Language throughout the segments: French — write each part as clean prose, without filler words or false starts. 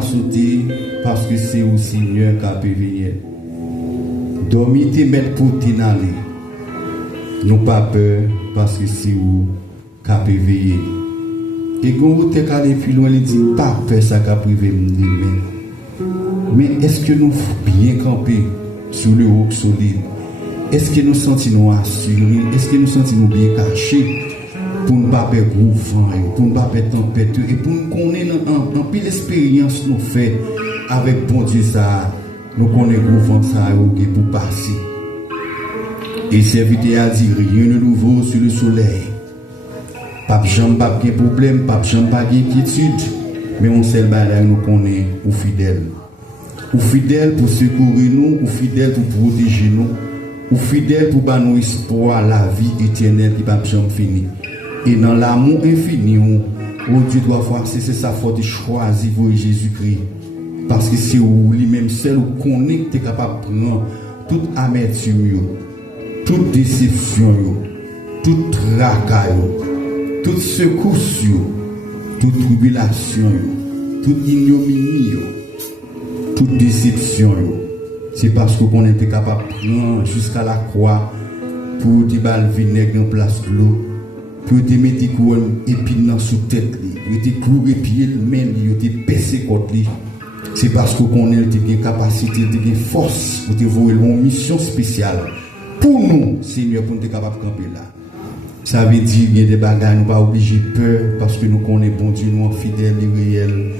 Sauter parce que c'est au Seigneur qui a veillé. Dormir te mettre pour t'inaller. Nous pas peur parce que c'est où qui a veillé. Et quand vous te calez plus loin, il dit pas peur ça qui a privé mais est-ce que nous bien camper sur le roc solide? Est-ce que nous sentons assurés? Est-ce que nous sentons bien cachés? Pour ne pas perdre gros vent, pour ne pas perdre tempête, et pour nous connaître en pile expérience nous fait avec bon Dieu ça, nous connaissons gros vent ça pour passer. Et serviteur a dit rien de nouveau sur le soleil. Pas de pas de problème, pas d'inquiétude, mais on sait que nous connaissons ou fidèles. Ou fidèles pour secourir nous, ou fidèles pour protéger nous, ou fidèles pour donner nous espoir la vie éternelle qui va jamais finir. Et dans l'amour infini, où Dieu doit voir, c'est sa faute de choisir pour Jésus-Christ. Parce que c'est lui-même seul où connaît que tu es capable de prendre toute amertume, toute déception, toute tracas, toute secousse, toute tribulation, toute ignominie, toute déception. C'est parce qu'on était capable de prendre jusqu'à la croix pour dire le vinaigre en place de l'eau. Pour te mettre des couronnes épines sous tête, pour te clouer pieds, même, pour te percer contre lui. C'est parce qu'on a une capacité, une force pour te voir une mission spéciale. Pour nous, Seigneur, pour nous être capable de camper là. Ça veut dire qu'il y a des bagages, nous ne pas obligé de peur, parce que nous connaissons bon Dieu, nous sommes fidèles et réels.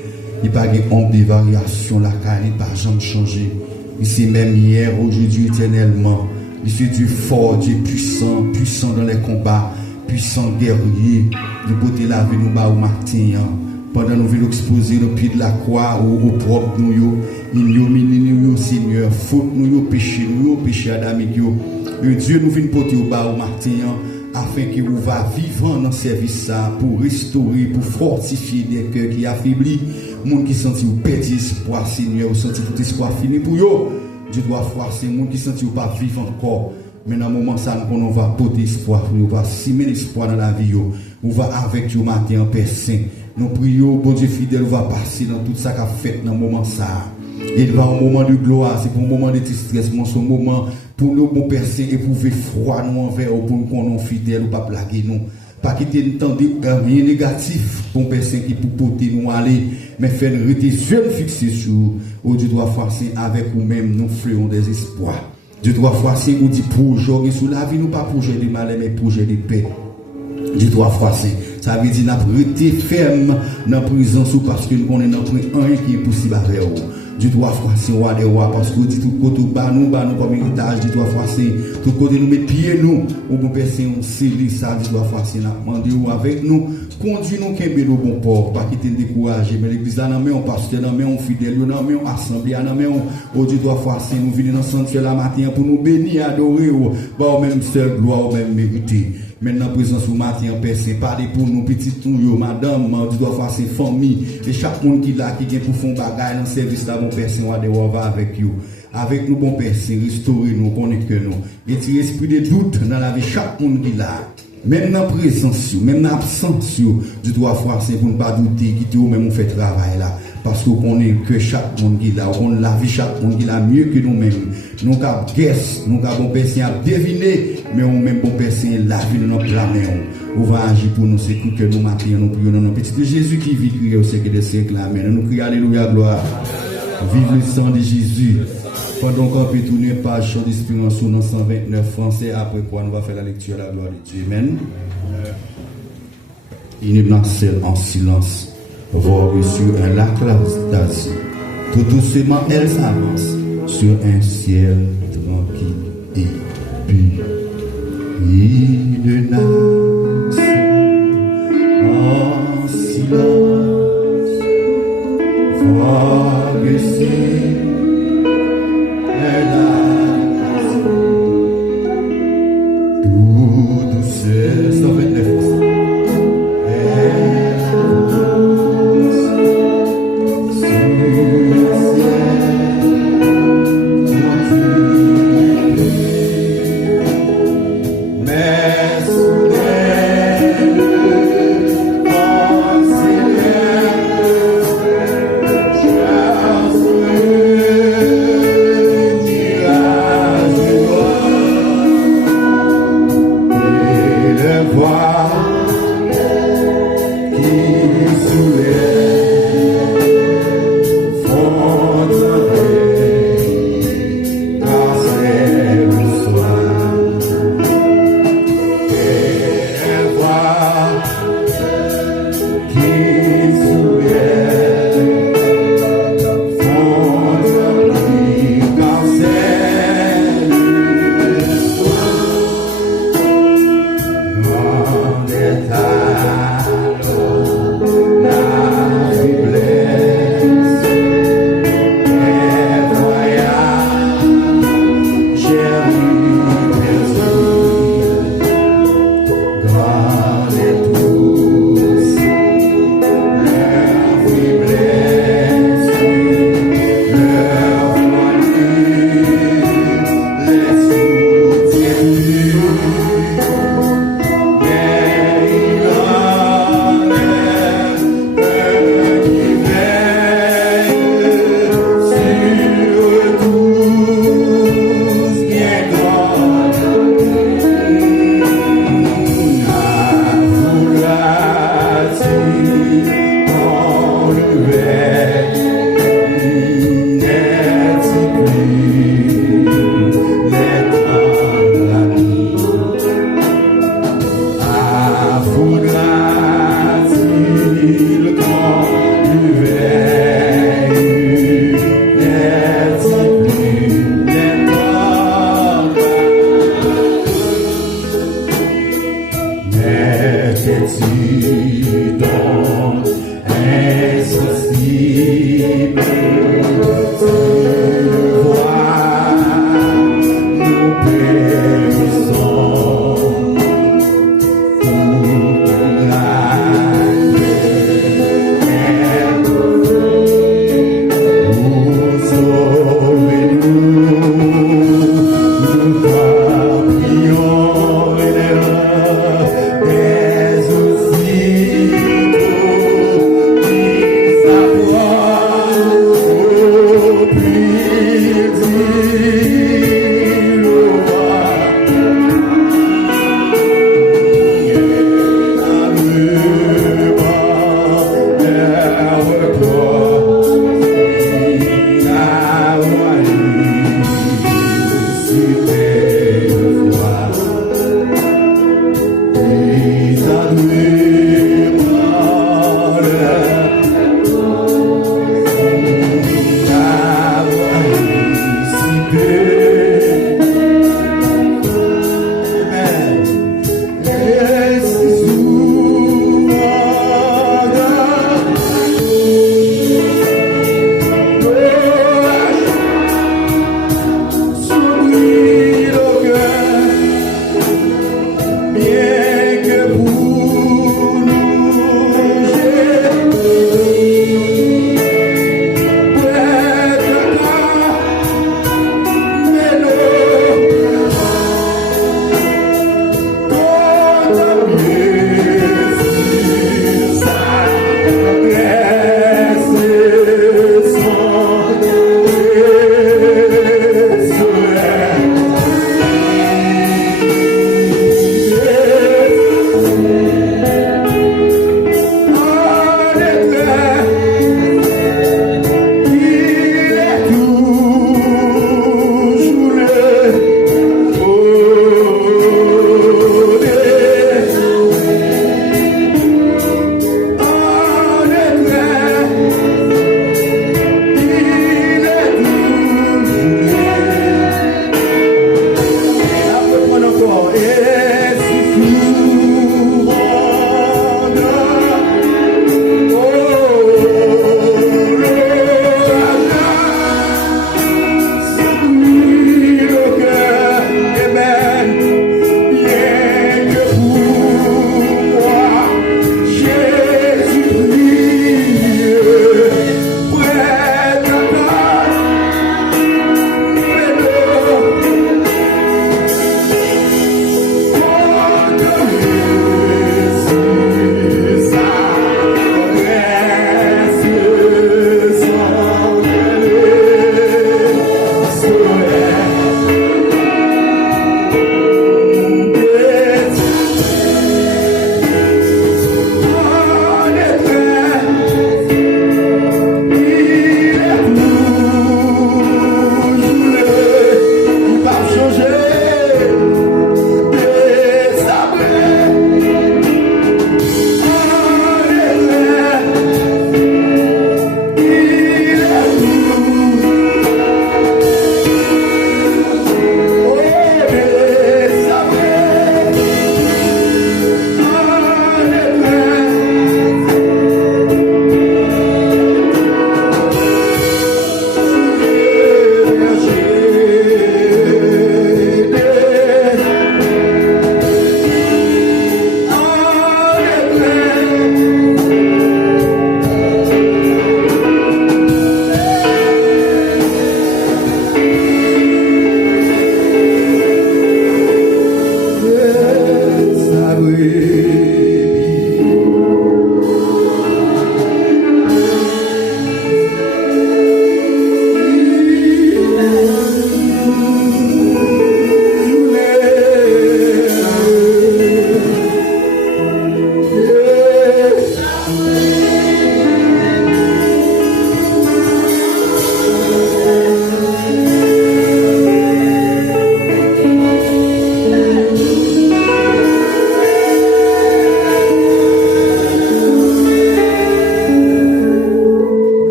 Il n'y a pas de honte de variation, la carrière, il n'y a pas jamais changé. Il c'est même hier, aujourd'hui, éternellement. Il c'est Dieu fort, Dieu puissant, puissant dans les combats. Puissant guerrier, nous côté la vie nous bas au matin, pendant nous venons exposer le pied de la croix au propre nous, nous Seigneur, faute nous, péché adamique, Dieu nous vient porter au bas au matin, afin que vous va vivant dans ce service ça, pour restaurer, pour fortifier des cœurs qui affaiblis, monde qui sentit ou perdre espoir, Seigneur, ou sentit tout espoir fini pour eux, Dieu doit forcer, monde qui sentit ou pas vivre encore. Mais dans le moment ça, on va porter espoir, on va simer l'espoir dans la vie, on va avec vous matin en Père Saint. Nous prions, bon Dieu fidèle, on va passer dans tout ça qu'a fait dans le moment ça. Et il va un moment de gloire, c'est pour un moment de distress, c'est un moment pour nous, bon Père Saint, éprouver froid nous envers, pour nous qu'on est fidèle, ou pas plaguer nous. Pas quitter nous tendre rien négatif, bon Père Saint, qui pour porter nous aller, mais faire nous rester yeux fixés sur, où Dieu doit faire avec nous-mêmes, nous fleurons des espoirs. Dieu doit voir si on dit projet sur la vie, nous pas projet de mal, mais projet de paix. Dieu doit voir si. Ça veut dire nous rester ferme dans la prison parce que nous connaissons notre un qui est possible à faire. Dieu doit voir si roi des rois parce que dit tout côté bas nous comme héritage. Dieu doit voir si tout côté nous met pieds nous. Au bon personne on scellé ça. Dieu doit voir si n'a demandé avec nous. Conduit nous qu'un bel bon port, pas quitter décourager. Mais l'église là dans main on pasteur dans main on fidèle dans main on assemblée dans main on Dieu doit voir si nous venons dans le sanctuaire la matin pour nous bénir adorer au même seul gloire au même mérité. Maintenant, présence au matin, Père Saint, parlez pour nous, petites nous, madame, tu dois faire ses familles, et chaque monde qui là, qui vient pour faire bagaille dans le service là, mon Père Saint, on va avec vous. Avec nous, bon Père Saint, restaurer nous, connaître que nous. Et tirer esprit de doute dans la vie, chaque monde qui là. Même dans la présence, même dans l'absence, tu dois faire c'est pour ne pas douter, qui te même on fait travail là. Parce qu'on connaît que chaque monde qui là, on la vie chaque monde qui là mieux que nous-mêmes. Nous avons guess, nous avons bon Père Saint à deviner, mais on même bon Père Saint la vie de notre planète. on va agir pour nous, c'est que nous maquillons, nous prions, non, petit de Jésus qui vit, crier au siècle des siècles, amen. Nous crions alléluia, gloire. Vive le sang de Jésus. Pendant qu'on peut tourner page sur l'espérance sous 129 français, après quoi nous va faire la lecture à la gloire de Dieu. Amen. Inéblant seul en silence, vogue sur un lac d'Asie. Tout doucement, elle s'avance sur un ciel tranquille et pur. Il nage en silence, vogue sur un lac tout douceur, 129.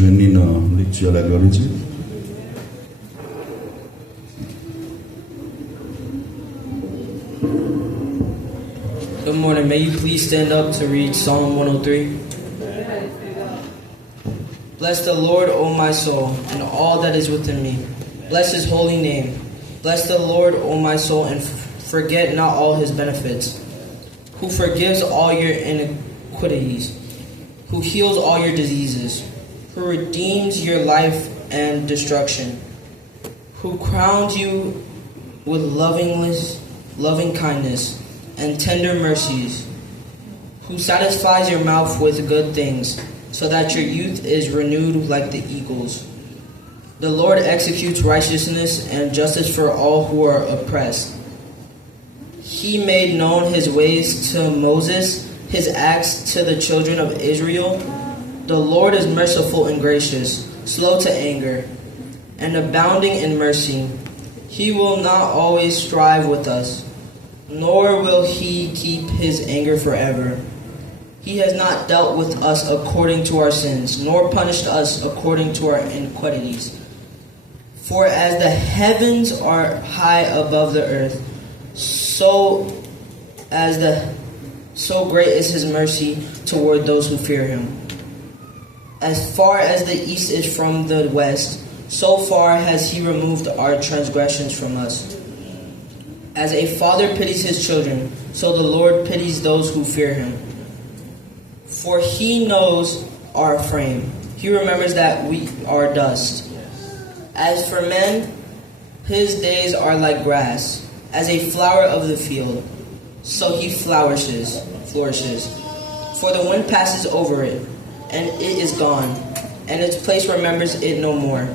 journée dans la lecture de la gloire de Dieu. Good morning. May you please stand up to read Psalm 103. Bless the Lord, O my soul, and all that is within me. Bless his holy name. Bless the Lord, O my soul, and forget not all his benefits. Who forgives all your iniquities, who heals all your diseases, who redeems your life and destruction, who crowns you with loving kindness and tender mercies, who satisfies your mouth with good things, so that your youth is renewed like the eagles. The Lord executes righteousness and justice for all who are oppressed. He made known his ways to Moses, his acts to the children of Israel. The Lord is merciful and gracious, slow to anger, and abounding in mercy. He will not always strive with us, nor will he keep his anger forever. He has not dealt with us according to our sins, nor punished us according to our iniquities. For as the heavens are high above the earth, so great is his mercy toward those who fear him. As far as the east is from the west, so far has he removed our transgressions from us. As a father pities his children, so the Lord pities those who fear him. For he knows our frame. He remembers that we are dust. As for men, his days are like grass, as a flower of the field. So he flourishes. For the wind passes over it, and it is gone, and its place remembers it no more.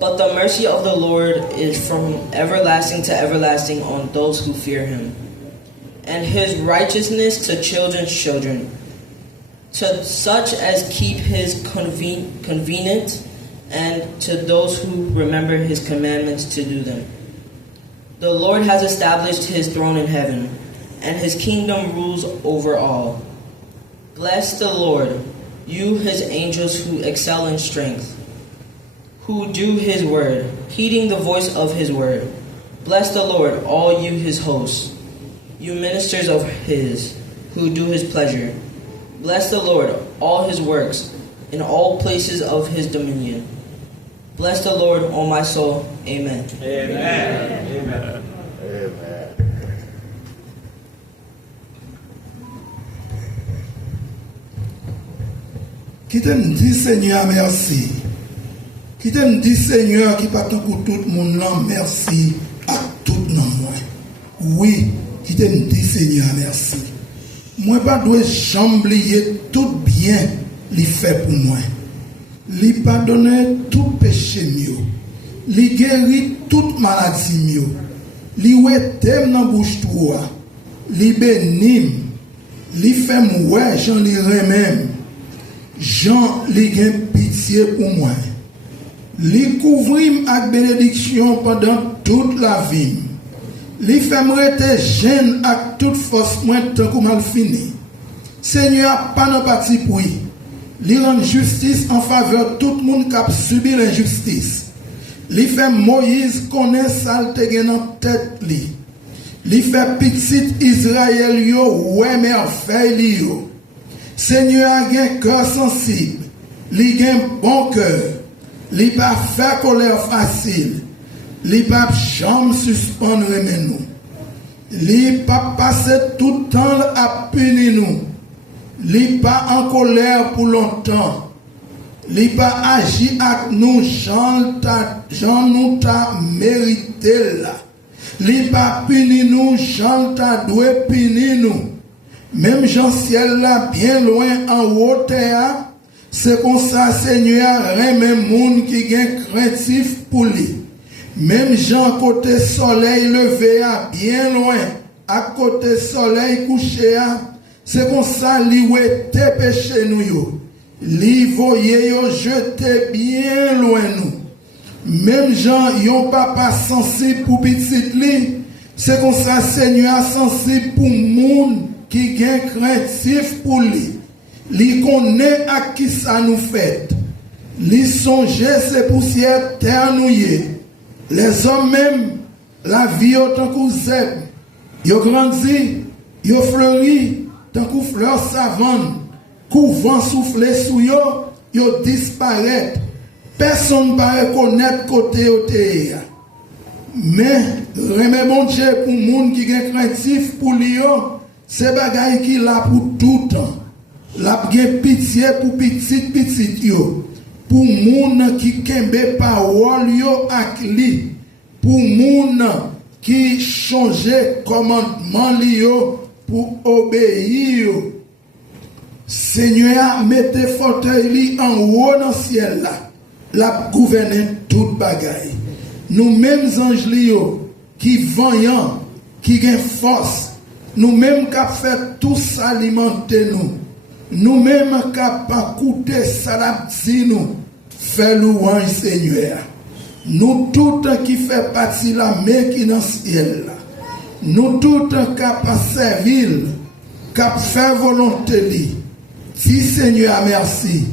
But the mercy of the Lord is from everlasting to everlasting on those who fear him, and his righteousness to children's children, to such as keep his convenient, and to those who remember his commandments to do them. The Lord has established his throne in heaven, and his kingdom rules over all. Bless the Lord, you his angels who excel in strength, who do his word, heeding the voice of his word. Bless the Lord, all you his hosts, you ministers of his, who do his pleasure. Bless the Lord, all his works, in all places of his dominion. Bless the Lord, O my soul. Amen. Amen. Amen. Qui t'aime dit Seigneur merci. Qui t'aime dit Seigneur qui pas tout pour tout le monde merci à tout le monde. Oui, qui t'aime dit Seigneur merci. Moi pas dois jamais oublier tout bien li fait pour moi. Li pardonne tout péché mieux. Li guérit toute maladie mieux. Li ouetem dans bouche toi. Li bénim. Li fait moi Jean li remem. Jean li gen pitié pour moi. Li couvrim avec bénédiction pendant toute la vie. Li fait me rester jeune avec toute force moi tant que mal fini. Seigneur pas nan parti pour lui. Li rend justice en faveur de tout le monde qui a subi l'injustice. Li fait Moïse connaît salte gen en tête li. Li fait petit Israël yo ouais merveille li yo. Seigneur a un cœur sensible, li a un bon cœur, li pas fait colère facile, li pas jamais suspendre nous, li pas passer tout le temps à punir nous, li pas en colère pour longtemps, li pas agir avec nous, Jean nous t'a mérité là, li pas punir nous, Jean t'a doué punir nous. Même Jean ciel là, bien loin en haut terre, c'est comme ça, Seigneur, même monde qui est craintif pour lui. Même Jean côté soleil levé, bien loin, à côté soleil couché, c'est comme ça, lui tes péchés nous. Lui voyez yo jeté bien loin nous. Même Jean, yon papa sensible pour petit lui, c'est comme ça, Seigneur, sensible pour monde qui est craintif pour lui. Li connaît à qui ça nous fait. Li songe c'est poussière terre nouillée. Les hommes même, la vie autant que zèbre. Yo grandi, yo fleuri, tant que fleur savane. Couvent souffler sous yo, yo disparaît. Personne ne peut reconnaître côté au terre. Mais, remet bon Dieu pour moun qui est craintif pour lui, c'est bagaille qui l'a pour tout temps. La gen pitié pour petit yo. Pour moun qui kembe parole yo ak li. Pour moun qui change commandement li yo pour obéir yo. Seigneur mettez fauteuil li en haut dans ciel là. La gouverner toute bagaille. Nous mêmes anges li yo qui voyant, qui gen force, nous mêmes qui fait tout s'alimenter nous. Nous-mêmes capables d'écouter ça nous, faire louange Seigneur. Nous tous qui fait partie de la main qui est dans le ciel. Nous tous capables de servir, capables de faire volonté. Si Seigneur merci.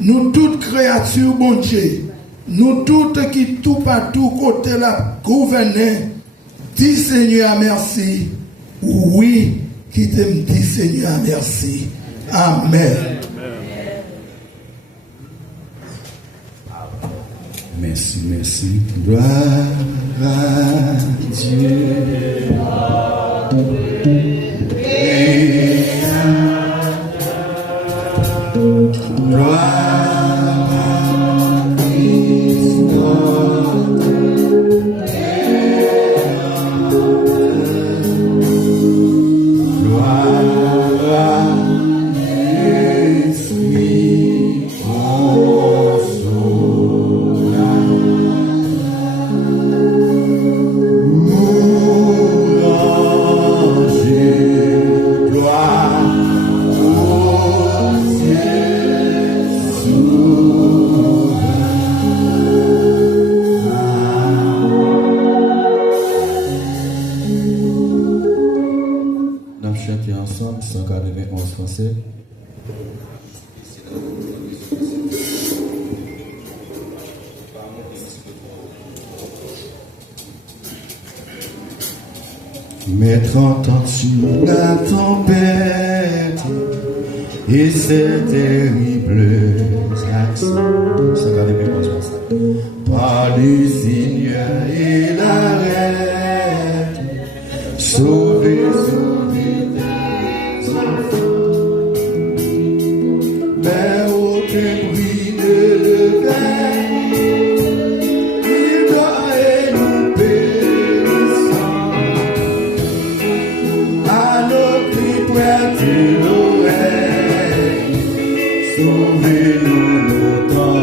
Nous toutes créatures bon Dieu. Nous toutes qui tout partout côté la gouverner. Dis Seigneur merci. Oui, qui t'aime dit Seigneur merci. Amen. Merci, merci. Gloire à Dieu. Gloire à Christ. Gloire à ensemble, 191 français. Mettre entends-tu la tempête et ces terribles actions. 191 français. Par le Seigneur il arrête, sauver, sauver tes enfants. Mais aucun bruit ne le veille, il doit nous périssant. À nos cris prêtez l'oreille, sauvez-nous nos temps.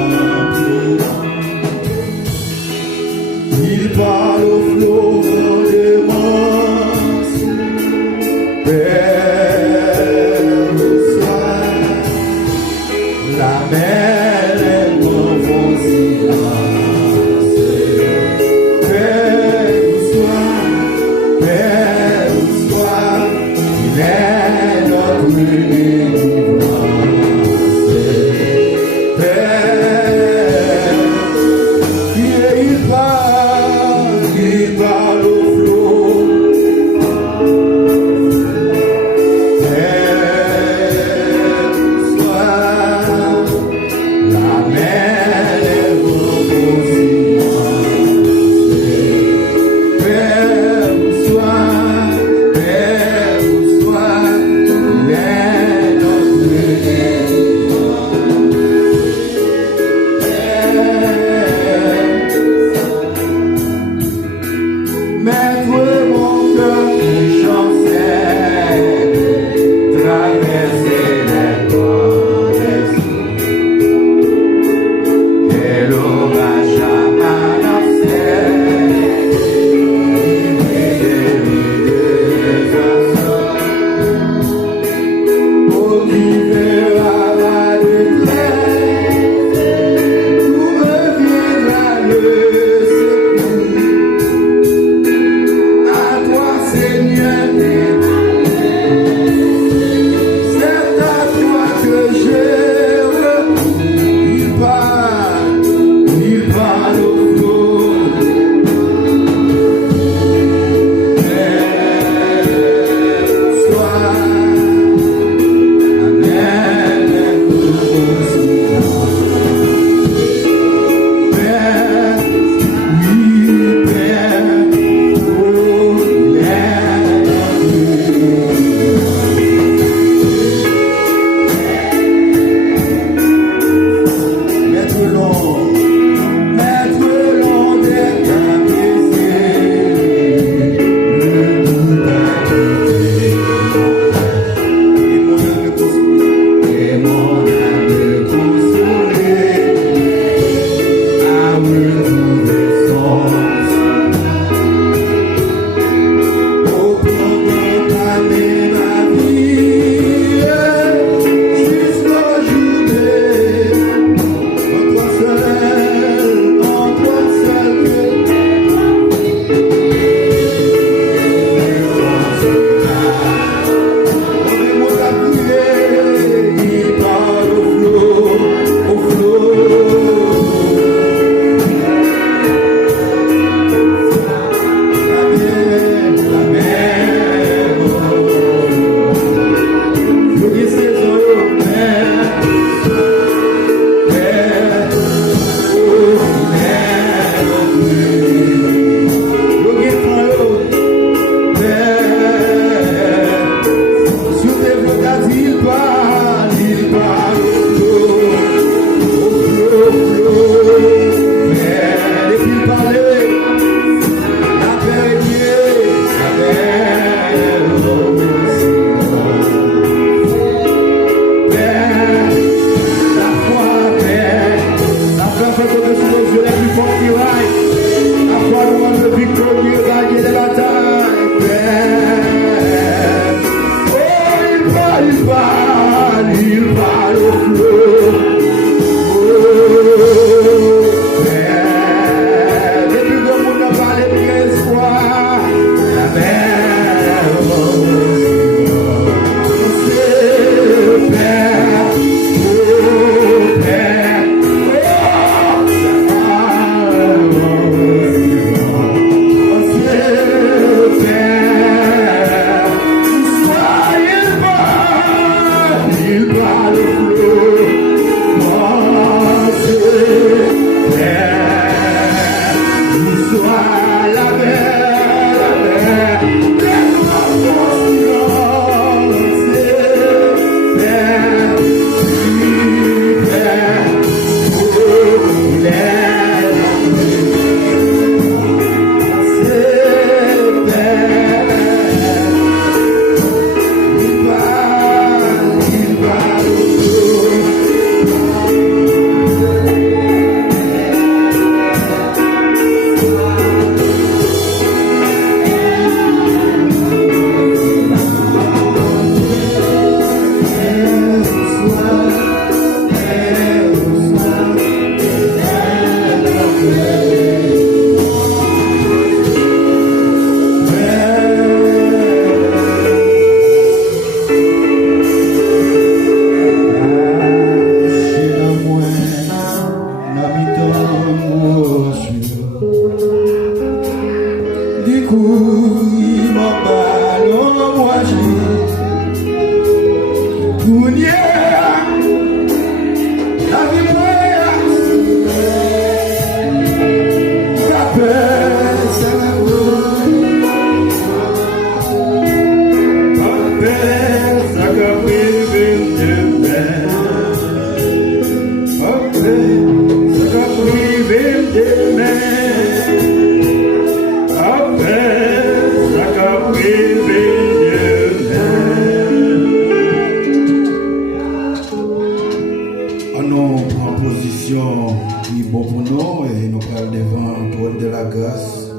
non et nous parlons devant le trône de la grâce.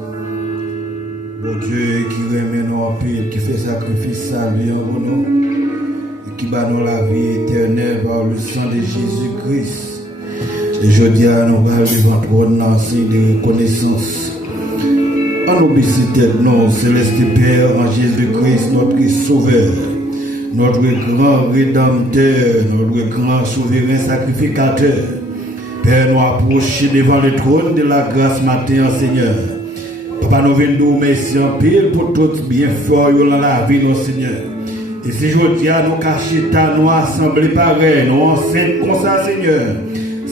Bon Dieu qui remet nous en pile, qui fait sacrifice salut en nous et qui bat nous la vie éternelle par le sang de Jésus-Christ. Et je dis à nous parler devant le trône en signe de reconnaissance. En obéissance, non, céleste Père, en Jésus-Christ, notre Sauveur, notre grand Rédempteur, notre grand souverain sacrificateur. Père, nous approchons devant le trône de la grâce matin, Seigneur. Papa, nous venons nous merci en pile pour tout bien fort dans la vie, nos Seigneur. Et si je dis à nous cacher, nous assembler pareil, nous enseigner comme ça, Seigneur,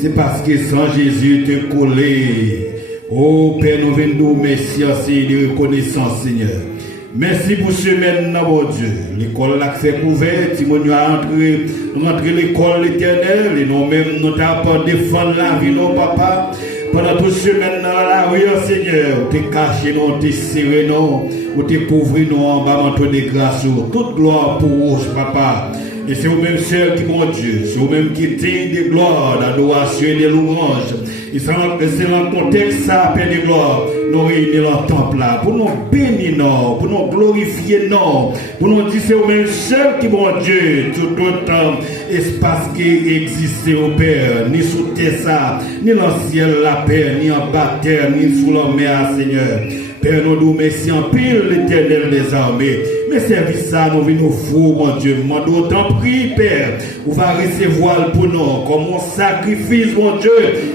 c'est parce que sans Jésus, tu es collé. Oh Père, nous venons nous merci aussi de reconnaissance, Seigneur. Merci pour ce semaine, mon Dieu. L'école l'a fait couverte, nous avons rentré l'école éternelle, et nous-mêmes, nous avons défendre la vie, nos papa. Pendant toute semaine dans la rue, Seigneur, tu caché, nous, tu serré, nous, tu couvert, nous, en bas, manteau de grâce, toute gloire pour vous, papa. Et c'est vous-même seul qui, mon Dieu, c'est vous-même qui digne de gloire, d'adoration et de louange. Et c'est dans le contexte, ça, Père de gloire, nous réunir dans le temple là, pour nous bénir, pour nous glorifier, pour nous dire c'est vous-même seul qui, mon Dieu, tout autant espace qui existe au Père, ni sous terre ça, ni dans le ciel la paix, ni en bas terre, ni sous la mer, Seigneur. Père, nous merci en pile l'Éternel des armées. Mais service ça, nous venons fou, mon Dieu. Moi, d'autant prie, Père, on va recevoir pour nous comme un sacrifice, mon Dieu.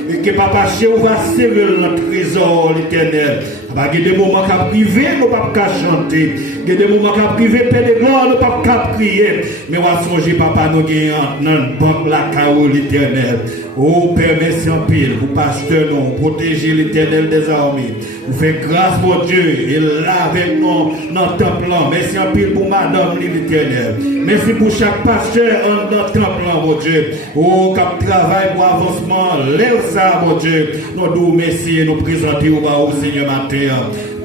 Et que papa, chez on va servir notre trésor, l'Éternel. Il y a des moments qui privé, nous ne pouvons pas chanter. Il y a des moments qui privé, Père de gloire, nous ne pouvons pas prier. Mais on va songer, papa, nous gagnons dans le banque la carreau, l'Éternel. Oh, Père, merci en pile pour pasteur, nous, protéger l'Éternel des armées. Vous faites grâce, mon Dieu, et là avec nous, dans le temple. Merci en pile pour madame l'Éternel. Merci pour chaque pasteur dans le temple, mon Dieu. Oh, qui travaille pour avancement, lève ça, mon Dieu. Nous nous merci et nous présentons au Seigneur matin.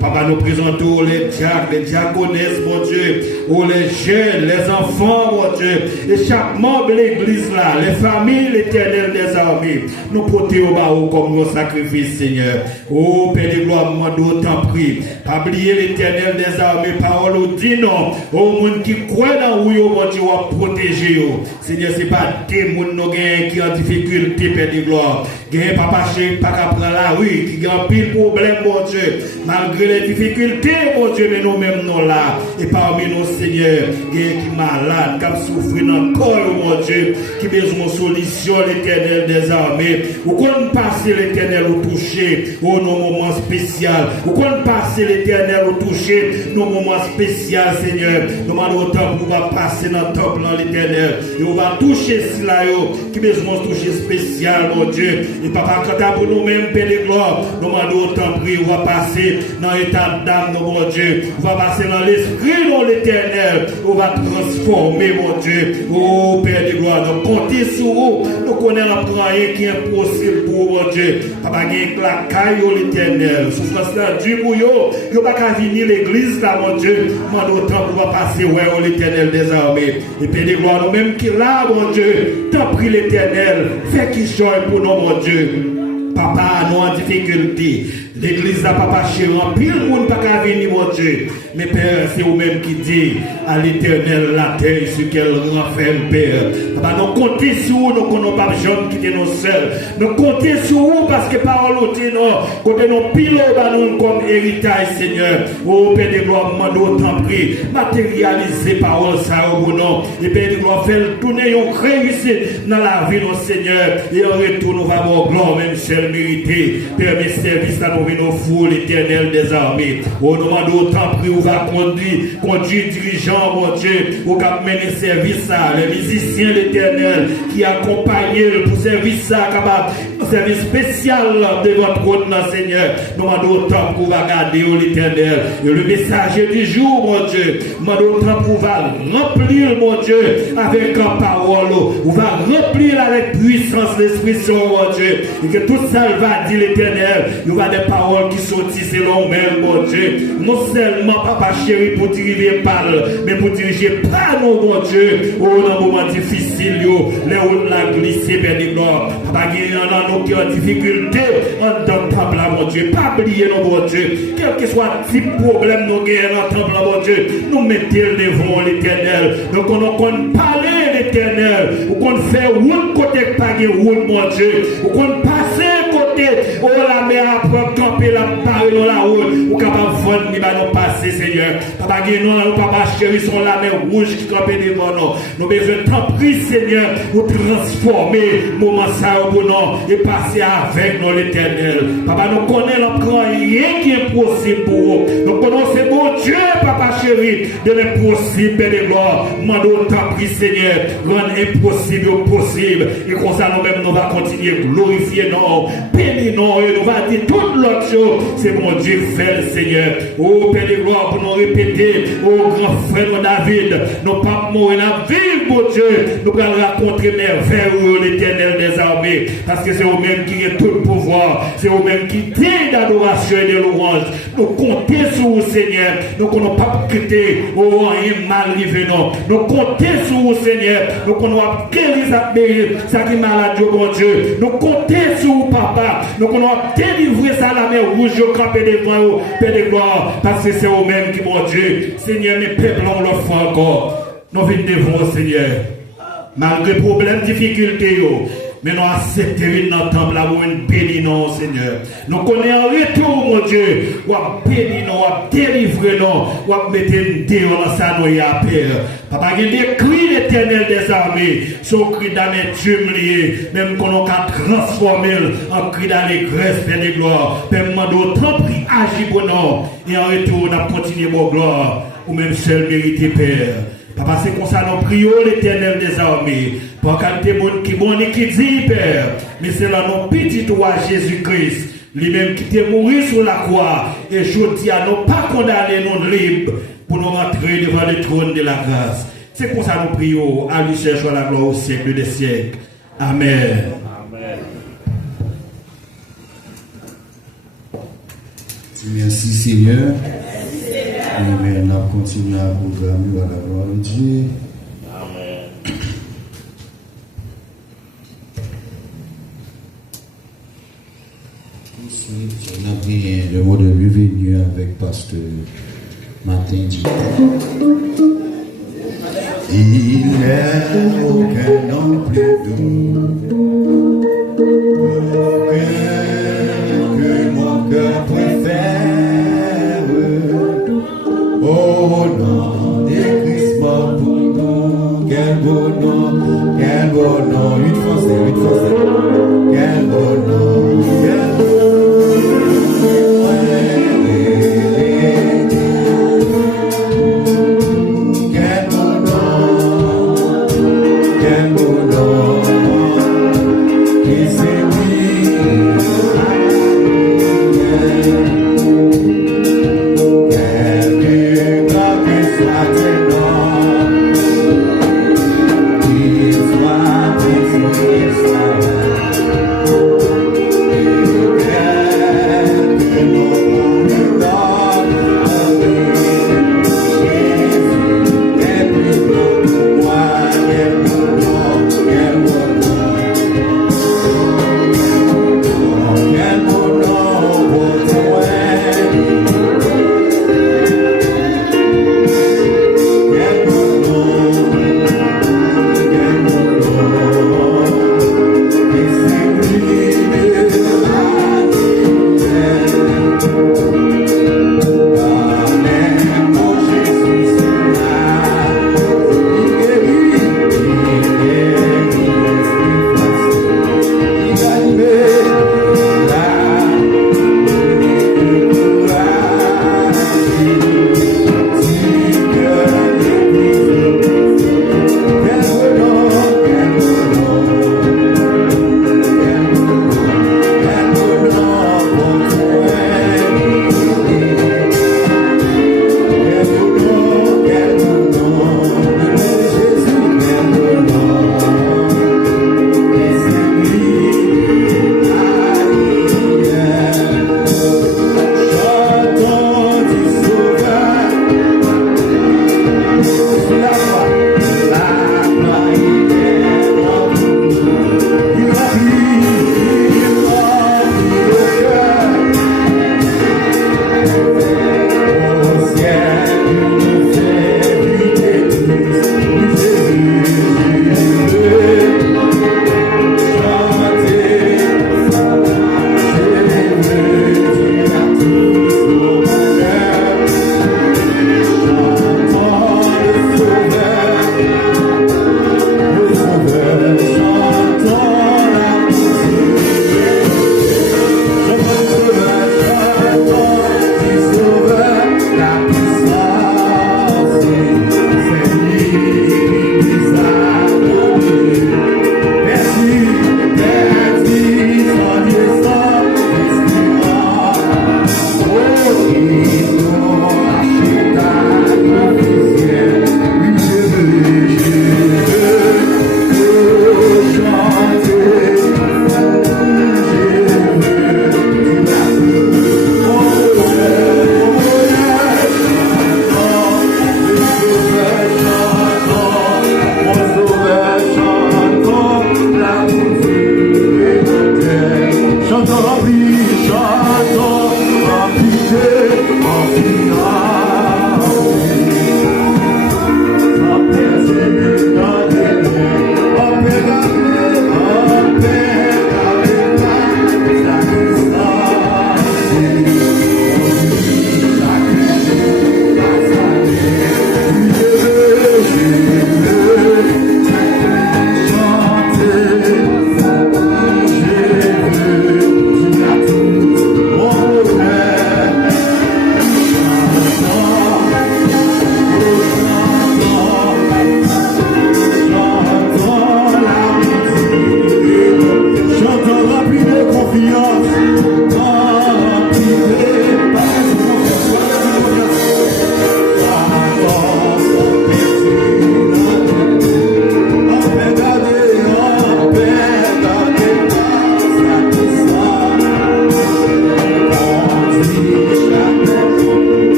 Papa, nous présentons les diacres, les diaconesses, mon Dieu, ou les jeunes, les enfants, mon Dieu, et chaque membre de l'église là, les familles, l'Éternel des armées, nous portons au bas comme nos sacrifices, Seigneur. Oh, Père de gloire, moi, d'autant prie. Pas oublier l'Éternel des armées, parole ou dit non, au monde qui croit dans vous, mon Dieu, va protéger. Seigneur, c'est pas des gens qui ont en difficulté, Père de gloire. Gagne papa chéri, pas qu'à prendre la rue, qui ont pile problème, mon Dieu, malgré les difficultés, mon Dieu, mais nous-mêmes, nous là, et parmi nos seigneurs, qui sont malades, qui souffrent dans le corps, mon Dieu, qui ont besoin de solution, l'Éternel des armées, ou qu'on passe l'Éternel au toucher, au nos moments spéciaux, ou qu'on passe l'Éternel au toucher, nos moments spéciaux, Seigneur, nous demandons autant pour pouvoir passer dans le temple, dans l'Éternel, et on va toucher cela, qui ont besoin de toucher spécial, mon Dieu, et papa, quand pour nous-mêmes, Père de gloire, nous demandons autant prier, on va passer dans l'état d'âme, mon Dieu. On va passer dans l'esprit, dans l'éternel. On va transformer, mon Dieu. Oh, Père de gloire, nous comptons sur vous. Nous connaissons rien qui est impossible pour vous, mon Dieu. Papa, il y a la caille, l'éternel. Souffrance là, Dieu pour vous. Vous n'avez pas venir l'église, là, mon Dieu. Moi, autant pour va passer, ouais, l'éternel des armées. Et Père de gloire, nous-mêmes qui là, mon Dieu. T'en prie l'éternel. Fais qu'il joie pour nous, mon Dieu. Papa, nous en difficulté. L'église n'a pas chez en pile monde pas qu'à venir, mon Dieu. Mais Père, c'est vous-même qui dit à l'éternel la terre sur qu'elle renferme, Père. Papa, nous comptons sur vous, nous connaissons pas les gens qui étaient nous seuls. Nous comptons sur vous parce que parole nous dit non. Côté nos pilotes, nous comme héritage, Seigneur. Oh, Père de gloire, nous t'en prie. Matérialiser parole, ça, au nom. Et Père de gloire, faire tourner une réussite dans la vie, nos Seigneur. Et en retour, nous allons gloire, même seul mérité. Père, mes services, à nous venons fou, l'éternel des armées. Au nom d'autant pris, on va conduire dirigeants, mon Dieu, au cap mener service à les musiciens, l'éternel, qui accompagnent pour service ça, capable, service spécial de votre trône, Seigneur. Nous demandons autant pour regarder l'éternel. Et le message du jour, mon Dieu, nous demandons autant pour remplir, mon Dieu, avec une parole. On va remplir avec puissance l'Esprit Saint, mon Dieu. Et que tout ça va dire l'éternel. Il y aura des paroles qui sortent selon même, mon Dieu. Non seulement, papa chéri, pour diriger parle, mais pour diriger pas nous, mon Dieu. Oh, dans un moment difficile, les routes la glisser, Père de gloire. Papa, il y en a nous qui ont difficulté en tant que temple, mon Dieu. Pas oublier nos bon Dieu. Quel que soit le type de problème nous gagnons dans le temple, mon Dieu. Nous mettons devant l'Éternel. Donc on parler l'Éternel. On fait route côté pas de route, mon Dieu. On passer côté oh la mer après camper la barre dans la route. On capable vendre ni nous passer, Seigneur. Papa nous papa chéri sont la mer rouge qui campe devant nous. Nous besoin t'en prier, Seigneur, pour transformer moment ça pour nous et passer avec nous l'Éternel. Papa nous connaît l'encore rien qui est possible pour nous. Nous connaissons bon Dieu, papa chéri, de l'impossible et de gloire. Mandons t'en prier, Seigneur, rendre impossible au possible. Et comme ça nous-mêmes nous va continuer à glorifier nous, bénir nous et nous va dire toute l'autre chose. C'est mon Dieu fait le Seigneur. Oh Père de gloire pour nous répéter, oh grand frère David, nous pas mourir la vie, mon Dieu. Nous allons raconter merveilleux l'Éternel des armées. Parce que c'est eux-mêmes qui ont tout le pouvoir. C'est eux-mêmes qui tiennent d'adoration et de louange. Nous comptons sur vous, Seigneur. Nous ne pouvons pas quitter, oh, rien mal arrivé, non. Nous comptons sur vous, Seigneur. Nous ne pouvons pas guérir ça qui est malade, mon Dieu. Nous comptons sur vous, Papa. Nous ne pouvons pas délivrer ça la mer rouge, camper devant vous, Père de gloire. Parce que c'est eux-mêmes qui, mon Dieu. Seigneur, mes peuples, on le fait encore. Nous venons devant vous, Seigneur. Malgré problèmes, difficultés, mais nous acceptons notre temple là où nous bénissons, Seigneur. Nous connaissons en retour, mon Dieu, où nous bénissons, où nous délivrons, où nous mettons une dehors dans sa noyée à peur. Papa, il y a des cris l'Éternel des armées, son cri d'amertume lié, même qu'on a transformé en cri d'allégresse, Père de gloire. Père, nous tant pris, agis pour nous, et en retour, nous continuons pour gloire, ou même seul mérité, Père. Papa, c'est comme ça nous prions l'Éternel des armées. Pour qu'il y ait des gens qui bon et qui dit, Père. Mais c'est là nos petits roi Jésus-Christ. Lui-même qui est mort sur la croix. Et je dis à nous pas condamner nous libres pour nous rentrer devant le trône de la grâce. C'est comme ça nous prions. À lui chercher la gloire au siècle des siècles. Amen. Amen. Merci Seigneur. Amen. On continue à programmer à la gloire de Dieu. Amen. Ensuite, on a pris le mot de bienvenue avec Pasteur Martin Dupont. Il n'est aucun nom plus doux, aucun que mon cœur préfère. Oh non, des Christ mort pour nous, quel beau nom, quel beau nom, une français, quel beau nom, quel beau nom, quel beau nom.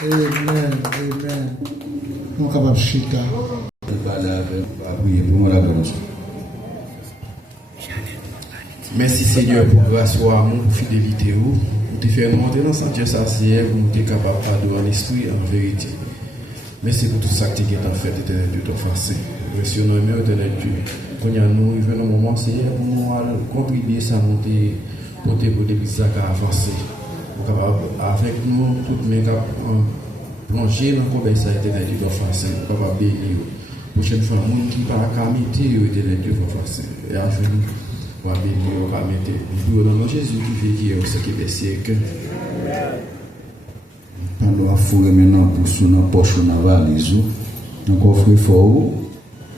Amen. Amen. Nous sommes capables de chita. Merci Seigneur pour grâce ou amour, pour fidélité ou. Vous te faire monter dans Saint-Dieu ça c'est vous nous capable de en esprit en vérité. Merci pour tout ça que tu as fait, éternel Dieu, ton face. Merci au nom de éternel Dieu. Quand nous arrivons dans le moment, Seigneur, pour nous contribuer à monter pour l'église à avancer. Avec nous, toutes les plonger dans le combat, ça a été Dieu, ton face. Pour pas bénir. Prochaine fois, nous qui parlent à camiter, éternel Dieu, ton face. Et avec nous, pour bénir, pour mettre. Nous, au nom de Jésus qui vit qui est au siècle des siècles. Nous avons maintenant pour sous notre poche ou notre valise. Nous avons offert fort.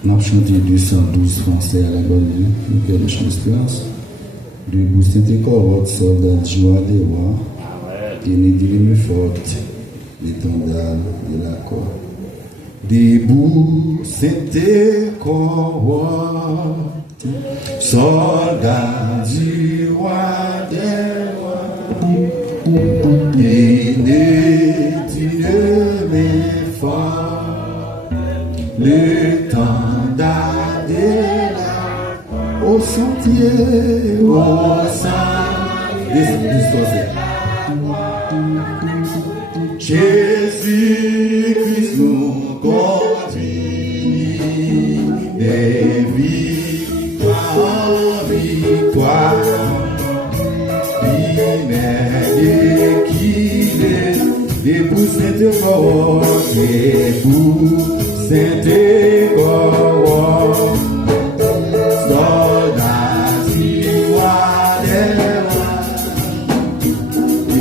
Nous avons chanté 212 français à la gloire de Dieu. Nous avons fait l'espérance. De booster tes corps, soldats, joie des rois. Qui n'est pas forte. L'étendard de la croix. Debout, c'était corps. Soldats du roi des rois. Et n'est-il mais fort, le temps d'adhérer au sentier, au sein des Jésus-Christ nous conduit des victoires en victoire. Debout Saint-Écor, debout Saint-Écor, soldats du roi des rois, et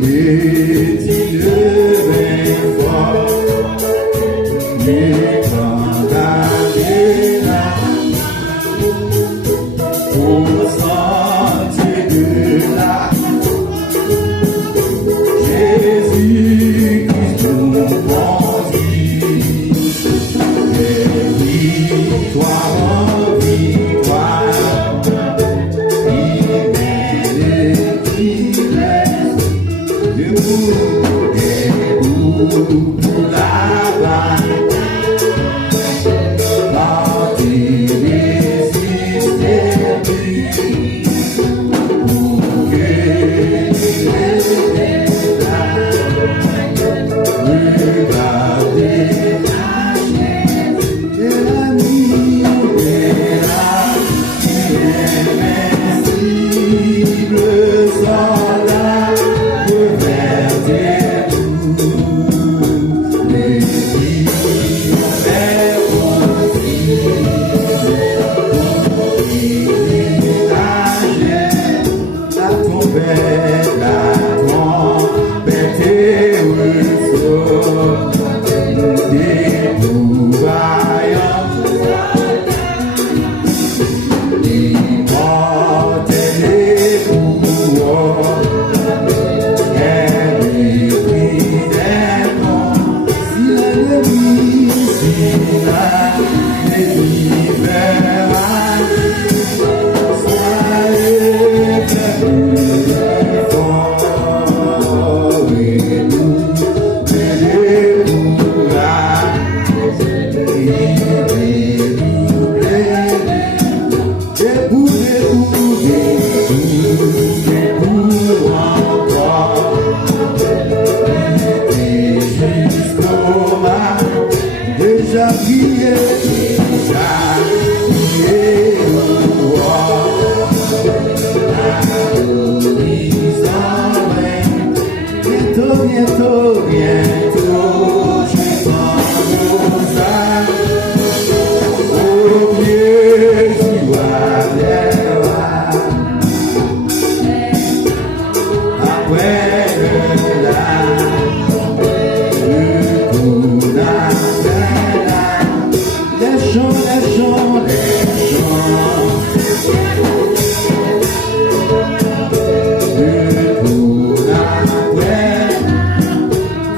n'est-il le fort, les grands là, au sentier de la Jésus-Christ nous conduit, et victoire en victoire, il mène et qui reste debout pour la bataille, tenter résister pour que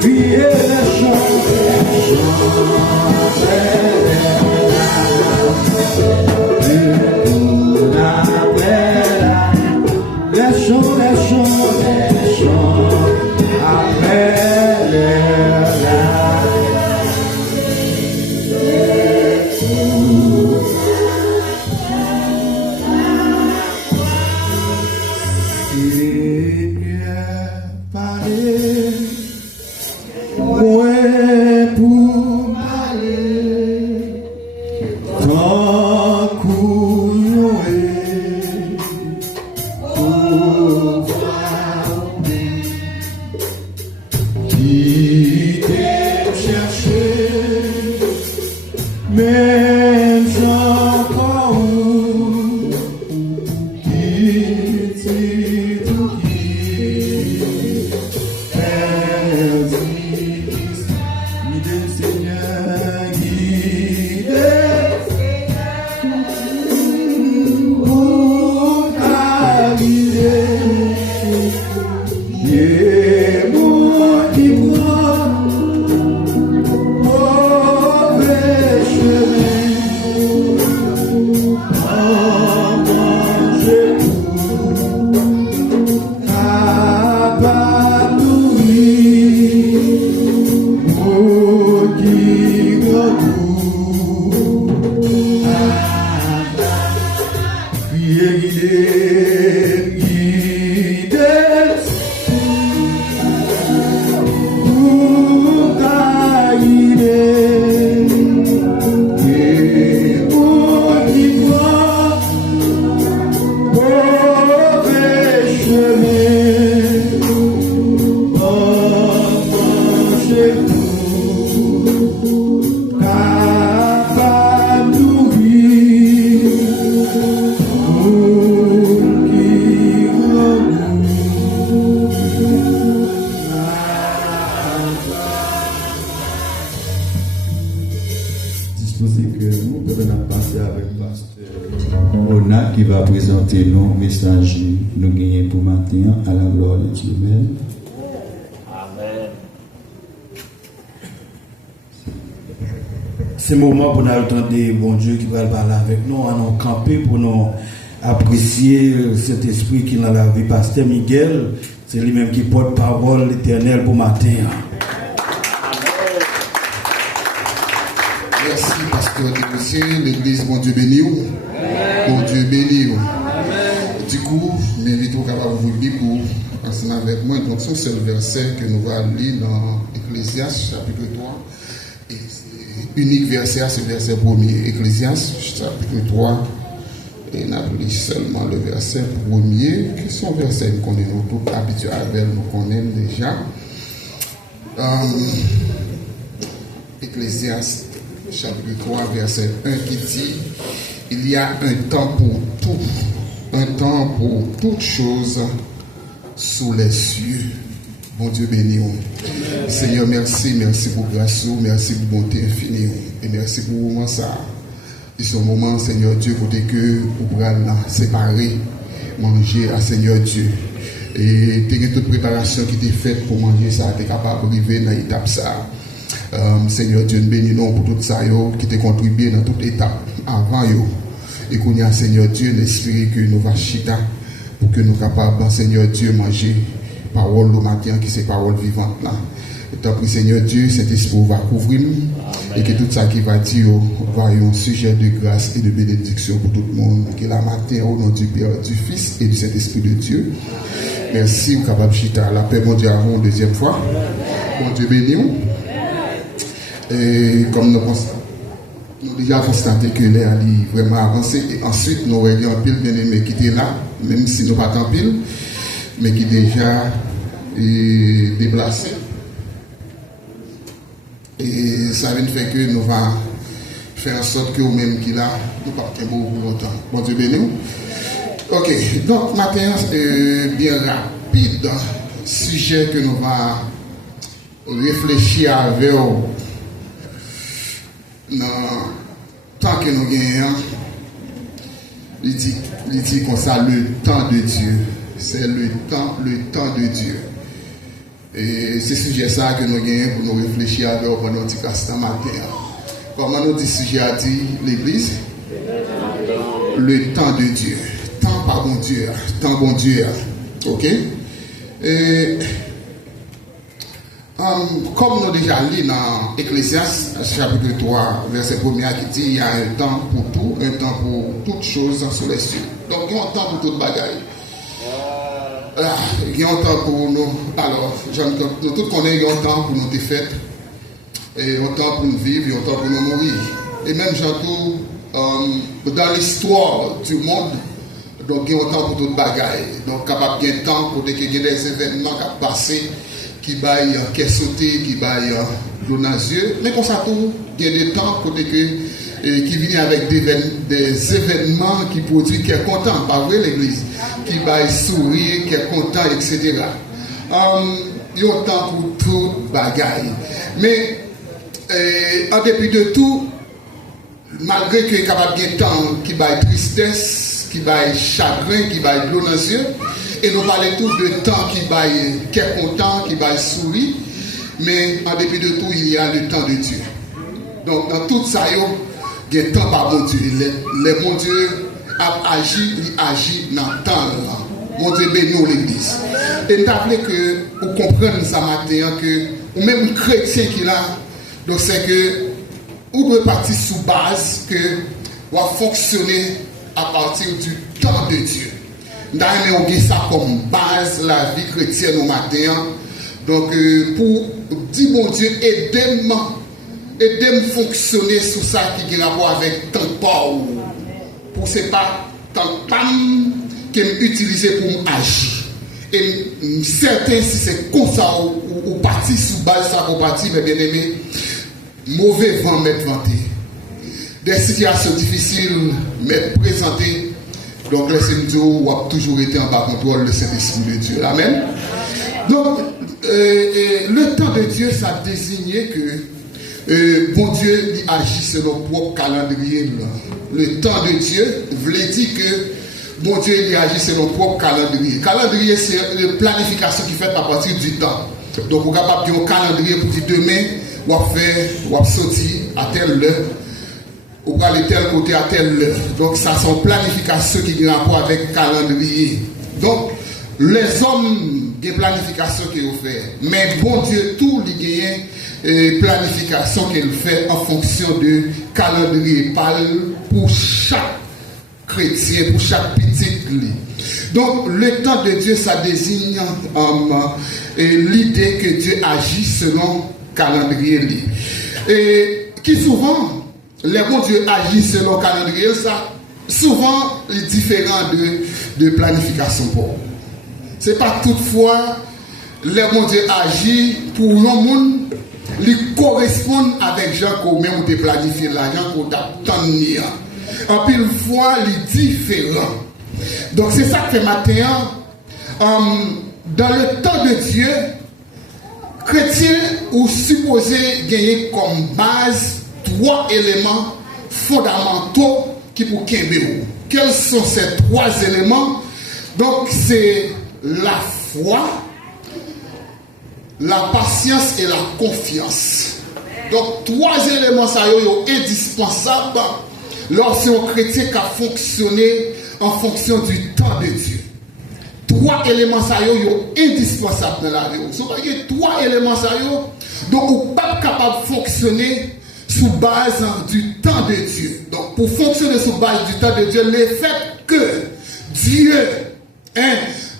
Crier les chants, parler, ouais pour parler, tant couillonné, pour frapper, qui t'aime chercher, même sans corps, qui t'y tout qui perdu, guide Seigneur, guide pour arriver, et moi qui prends mauvais chemin, en manger tout, capable d'ouvrir, oh qui grand coup, priez guider, guider, pour guider, et moi qui crois, mauvais chemin, en manger tout, capable d'ouvrir, oh qui grand disposé que nous devons passer avec Pasteur Ona qui va présenter nos messages nous gagnons pour matin à la gloire de Dieu même. Amen. C'est le moment pour nous entendre bon Dieu qui va parler avec nous, à nous camper pour nous apprécier cet esprit qui est dans la vie. Pasteur Miguel, c'est lui-même qui porte parole l'éternel pour matin. Merci, pasteur Démocien, l'église, bon Dieu béni vous. Bon Dieu béni vous. Du coup, je m'invite au capable de vous lire pour ensemble avec moi. Donc, c'est un seul verset que nous allons lire dans Ecclésiaste, chapitre 3. Et c'est unique verset, c'est le verset premier. Ecclésiaste, chapitre 3. Et nous allons lire seulement le verset premier, qui sont versets que nous connaissons tous, habitués avec nous connaissons déjà. Ecclésiaste, chapitre 3, verset 1 qui dit: il y a un temps pour tout, un temps pour toutes choses sous les cieux. Bon Dieu béni. Seigneur, merci pour grâce, merci pour bonté infinie, et merci pour le moment ça. Et ce moment, Seigneur Dieu, côté que vous pouvez séparer, manger à Seigneur Dieu. Et toute préparation qui était faite pour manger ça, tu es capable d'arriver dans l'étape ça. Seigneur Dieu, nous bénissons pour tout ça qui t'a contribué dans toute étape avant yo. Et qu'on y a Seigneur Dieu, l'esprit que nous va chita pour que nous capables, Seigneur Dieu, manger parole le matin qui c'est parole vivante là. Et tant pis Seigneur Dieu, cet esprit va couvrir nous et que tout ça qui va dire va un sujet de grâce et de bénédiction pour tout le monde. Que la matin au nom du Père, du Fils et du Saint-Esprit de Dieu. Merci, vous capable chita. La paix, mon Dieu, avant une deuxième fois. Bon Dieu béni. Et comme nous avons déjà constaté que l'air a vraiment avancé, et ensuite nous avons un pile bien-aimé qui était là, même si nous pas en pile, mais qui déjà est déplacé. Et ça vient faire que nous allons faire en sorte que nous-mêmes qui là, nous ne partons pas beaucoup longtemps. Bon Dieu béni. Ok, donc matin, bien rapide, sujet que nous allons réfléchir avec dans tant que nous gagnons, il dit comme ça, le temps de Dieu. C'est le temps de Dieu. Et c'est ce sujet ça que nous gagnons pour nous réfléchir avec pendant notre castan matin. Comment nous dit sujet a dit l'église? Le temps de Dieu. Temps par bon Dieu. Temps bon Dieu. Ok? Et comme nous déjà lu dans Ecclésiaste, chapitre 3, verset 1 qui dit il y a un temps pour tout, un temps pour toutes choses sur les cieux. Donc il y a un temps pour toute bagaille. Il y a un temps pour nous. Alors, nous tous connaissons, il y a un temps pour nous défaites. Et un temps pour nous vivre, et un temps pour nous mourir. Et même, j'entends, dans l'histoire du monde, donc il y a un temps pour toute bagaille. Donc, capable de temps pour qu'il y ait des événements qui passent, qui baillent, qui sautent, qui baillent l'eau dans les yeux. Mais comme ça, tout, il y a des temps pour qui viennent avec des événements qui produisent qui est content, pas vrai l'église, qui baillent sourire, qui est content, etc. Il y a un temps pour toute bagaille. Mais, en dépit de tout, malgré qu'il y ait capable de temps qui baille tristesse, qui baille chagrin, qui baille l'eau dans les yeux, et nous parlons tout de temps qui est content, qui baille sourire, mais en dépit de tout, il y a le temps de Dieu. Donc, dans tout ça, il y a un temps par mon Dieu. Le mon Dieu a agi, il agit dans le temps. Mon Dieu bénit l'église. Et nous avons que, pour comprendre ça matin, que, ou même chrétien qui l'a, donc c'est que, on doit partir sous base que, on va fonctionner à partir du temps de Dieu. Nous avons ça comme base la vie chrétienne au matin. Donc, pour dire, mon Dieu, aidez-moi fonctionner sur ça qui a rapport avec tant pas pour c'est pas tant pam que m'utiliser pour m'agir. Et certain si c'est comme ça ou parti sous base ça pour partir, mais bien aimé, mauvais vent m'être vanté. Des situations difficiles m'être présentées. Donc laissez-nous a toujours été en bas contrôle le Saint-Esprit de Dieu. Amen. Donc le temps de Dieu, ça désignait que bon Dieu il agit selon propre calendrier. Le temps de Dieu voulait dire que bon Dieu il agit selon propre calendrier. Calendrier, c'est une planification qui fait à partir du temps. Donc on est capable de faire un calendrier pour dire demain, on va faire, on va sortir à telle heure, on va aller tel côté à telle heure. Donc ça c'est une planification qui a rapport avec le calendrier. Donc les hommes des planifications qu'ils ont fait, mais bon Dieu tout il gagne planification qu'il fait en fonction de calendrier pour chaque chrétien, pour chaque petit lit. Donc le temps de Dieu ça désigne l'idée que Dieu agit selon calendrier. Et qui souvent les bon Dieu agit selon calendrier, ça souvent est différent de planification pour. C'est pas toutefois les bon Dieu agit pour le monde. Ils correspondent avec gens qu'on même ont planifié l'argent qu'on a tenir. En pile fois, les différents. Donc c'est ça que fait matin. Dans le temps de Dieu, chrétiens ou supposés gagner comme base 3 éléments fondamentaux qui pour Kembéou. Quels sont ces 3 éléments? Donc c'est la foi, la patience et la confiance. Donc 3 éléments ça sont indispensables lorsqu'un chrétien qui a fonctionné en fonction du temps de Dieu. 3 éléments ça sont indispensables dans la vie. Si vous avez 3 éléments ça donc vous n'êtes pas capable de fonctionner sous base du temps de Dieu. Donc pour fonctionner sous base du temps de Dieu, le fait que Dieu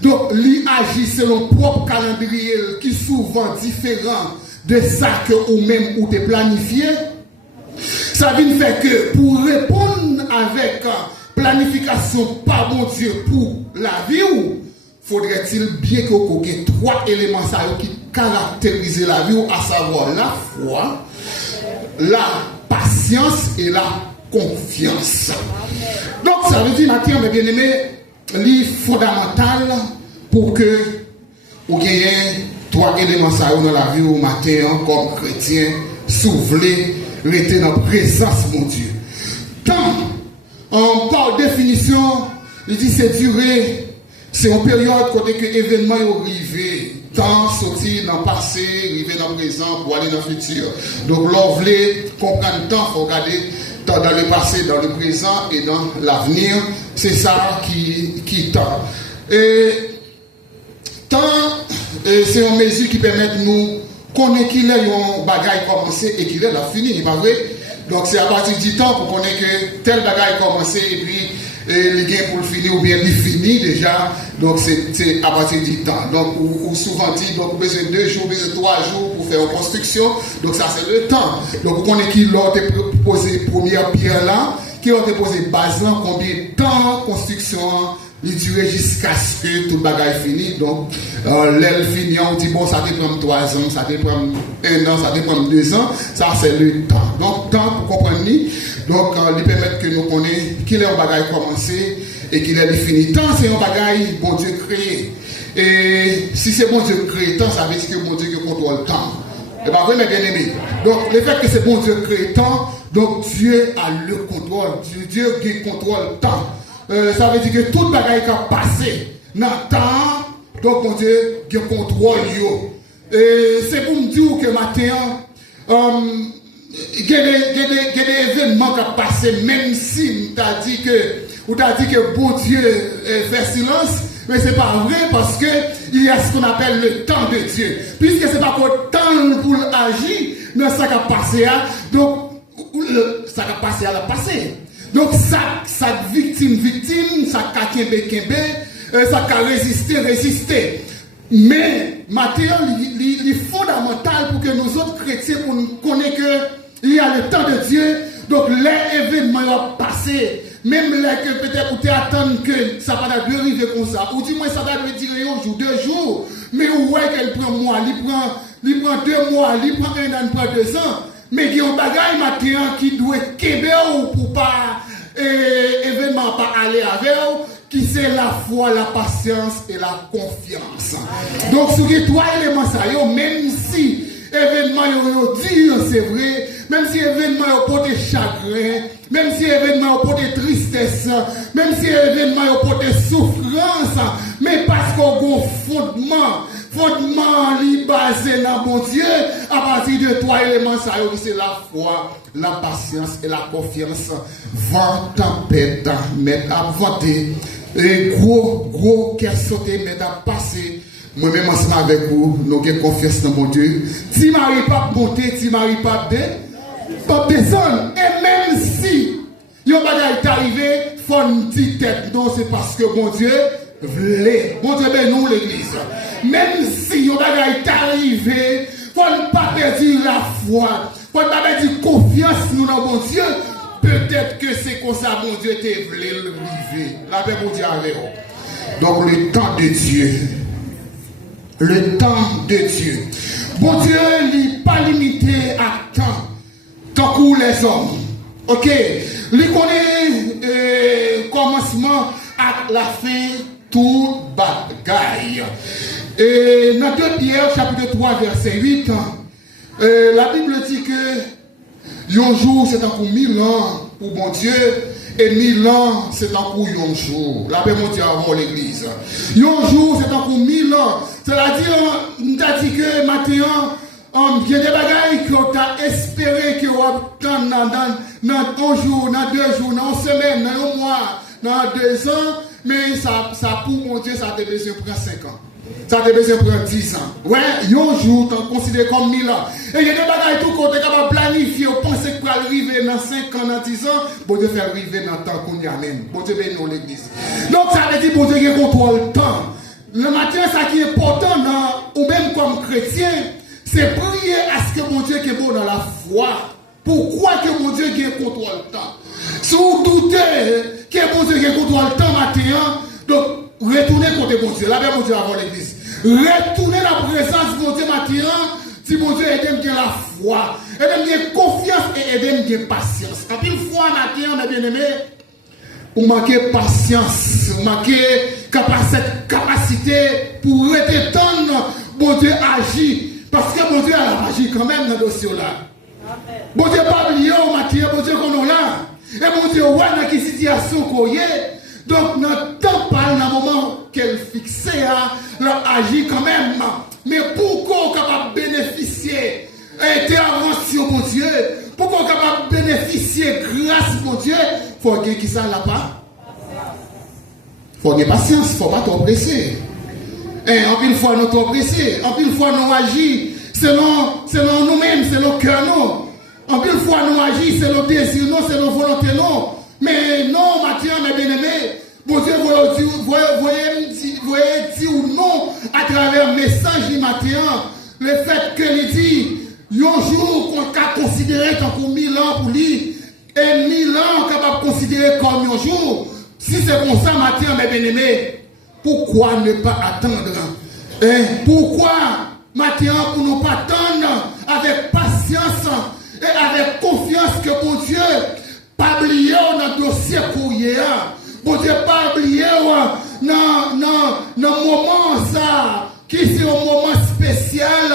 donc, il agit selon propre calendrier qui est souvent différent de ça que vous-même ou te planifié. Ça veut dire que pour répondre avec planification par mon Dieu pour la vie, faudrait-il bien que vous ayez 3 éléments qui caractérisent la vie, à savoir la foi, la patience et la confiance. Donc, ça veut dire, mes bien-aimés, c'est fondamental pour que vous ayez 3 éléments dans la vie au matin comme chrétien, souffler, rester dans la présence de mon Dieu. Tant, par définition, il dit c'est durée, c'est une période côté que l'événement est arrivé. Tant sortir dans le passé, arriver dans le présent pour aller dans le futur. Donc, là, vous voulez comprendre le temps, il faut regarder dans le passé, dans le présent et dans l'avenir. C'est ça qui tend. Et tant, c'est une mesure qui permet de nous connaître qu'il y a un bagage commencé et qu'il est là fini, pas vrai? Donc c'est à partir du temps pour connaître que tel bagage commencé et puis et les gains pour le finir ou bien il finit déjà, donc c'est à partir du temps. Donc, ou souvent dit, donc besoin de 2 jours, besoin de 3 jours pour faire une construction, donc ça c'est le temps. Donc, on est qui l'a posé première pierre là, qui a posé base là, combien de temps construction il dure jusqu'à ce que tout le bagage finit. Donc, l'aile finie, on dit bon, ça te prend 3 ans, ça te prend 1 an, ça te prend 2 ans, ça c'est le temps. Donc, temps pour comprendre. Donc, il permet que nous connaissions qu'il est un bagage commencé et qu'il est fini. Temps, c'est un bagage bon Dieu créé. Et si c'est bon Dieu créé temps, ça veut dire que bon Dieu contrôle le temps. Et bien, oui, mes bien-aimés. Donc, le fait que c'est bon Dieu créé temps, donc Dieu a le contrôle. Dieu qui contrôle le temps. Ça veut dire que tout le bagage qui a passé dans le temps, donc mon Dieu qui contrôle. C'est pour me dire que maintenant, il y a des événements qui ont passé, même si on t'a dit que bon Dieu fait silence, mais ce n'est pas vrai parce qu'il y a ce qu'on appelle le temps de Dieu. Puisque ce n'est pas le temps pour agir dans ce qui a passé, donc ça qui a passé à la passé. Donc, ça victime, ça a ça a résisté. Mais, Matthieu, il est fondamental pour que nous autres chrétiens, pour nous connaître qu'il y a le temps de Dieu. Donc, les événements vont passer. Même là que peut-être vous attendre que ça va arriver comme ça. Ou du moins, ça va durer 1 jour, 2 jours. Mais vous voyez qu'elle prend un mois, il prend 2 mois, il prend 1 an, il prend 2 ans. Mais il y a un bagage Matthieu qui doit québécois pour pas événement pas aller avec eux, qui c'est la foi, la patience et la confiance. Donc sur les 3 éléments ça, même si événement dit c'est vrai, même si événement porte chagrin, même si événement porte tristesse, même si événement porte souffrance, mais parce qu'on a un fondement basé dans bon Dieu, à partir de 3 éléments ça, c'est la foi, la patience et la confiance. Vent, tempête, mettre à vanter, et gros qui a sauté, mettre à passer. Moi-même ensemble avec vous, nous avons confiance dans mon Dieu. Si Marie pas monter, si Marie pas descendre, et même si yon bagay est arrivé, faut une petite tête. Non, c'est parce que mon Dieu voulait. Mon Dieu ben nous l'église. Même si yon bagay est arrivé, faut ne pas perdre la foi. Faut ne pas perdre confiance nous dans mon Dieu. Peut-être que c'est comme ça mon Dieu te voulait le vivre. La paix mon Dieu avec vous. Donc le temps de Dieu. Le temps de Dieu. Bon Dieu n'est pas limité à temps. Tant que les hommes. Ok. Il connaît commencement à la fin tout bagaille. Et dans 2 Pierre chapitre 3 verset 8, la Bible dit que un jour c'est un coup 1000 ans pour bon Dieu et 1000 ans c'est un coup un jour. La paix mon Dieu avant l'église. Un jour c'est un coup 1000 ans. C'est-à-dire, on t'a dit que maintenant, il y a des bagailles qu'on t'a espéré que vous obtenez dans 1 jour, dans 2 jours, dans 1 semaine, dans 1 mois, dans 2 ans, mais ça pour mon Dieu, ça te besoin prendre 5 ans. Ça te besoin prendre 10 ans. Ouais, un jour, tu considéré comme 1000 ans. Et il y a des bagailles tout côté capable de planifier, penser que pour arriver dans 5 ans, dans 10 ans, bon Dieu faire arriver dans le temps qu'on y a même. Bon Dieu bénit l'église. Donc ça veut dire bon Dieu qui contrôle le temps. Le matin, ça qui est important, ou même comme chrétien, c'est prier à ce que mon Dieu est bon dans la foi. Pourquoi que mon Dieu contrôle le temps? Si vous doutez que mon Dieu contrôle le temps matin, donc retournez contre mon Dieu. Là, mon Dieu avant l'église. Retournez la présence de mon Dieu matin, si mon Dieu aide bien la foi, aide bien confiance et aide bien patience. En plus, foi matin, mes bien-aimés, vous manquez patience, vous manquez capacité pour retendre bon Dieu agit. Parce que mon Dieu a agi quand même dans le dossier là. Bon Dieu pas oublié au matin, bon Dieu qu'on est là. Et mon Dieu, ouais, dans quelle situation qu'on est. Donc, notre temps parle dans le moment qu'elle fixe, elle agit quand même. Mais pour qu'on soit capable de bénéficier intervention, mon Dieu, pour qu'on soit capable de bénéficier grâce, mon Dieu, il faut qu'il y ait qui ça là-bas. Il faut qu'il y ait patience, il ne faut pas trop presser. En pile fois, nous trop pressés. En pile fois, nous agissons selon nous-mêmes, selon le cœur, nous. En pile fois, nous agissons selon le désir, nous, selon la volonté, nous. Mais non, Mathieu, mes bien-aimés, bon Dieu, voyez dire ou non à travers le message de Mathieu, le fait que il dit, un jour qu'on peut considérer comme 1000 ans pour lui, et 1000 ans capable de considérer comme un jour. Si c'est comme ça, Mathieu, mes bien-aimés, pourquoi ne pas attendre? Pourquoi, Mathieu, pour ne pas attendre avec patience et avec confiance que bon Dieu, pas oublier dans le dossier courrier, bon Dieu, pas oublier dans le moment ça, qui c'est un moment spécial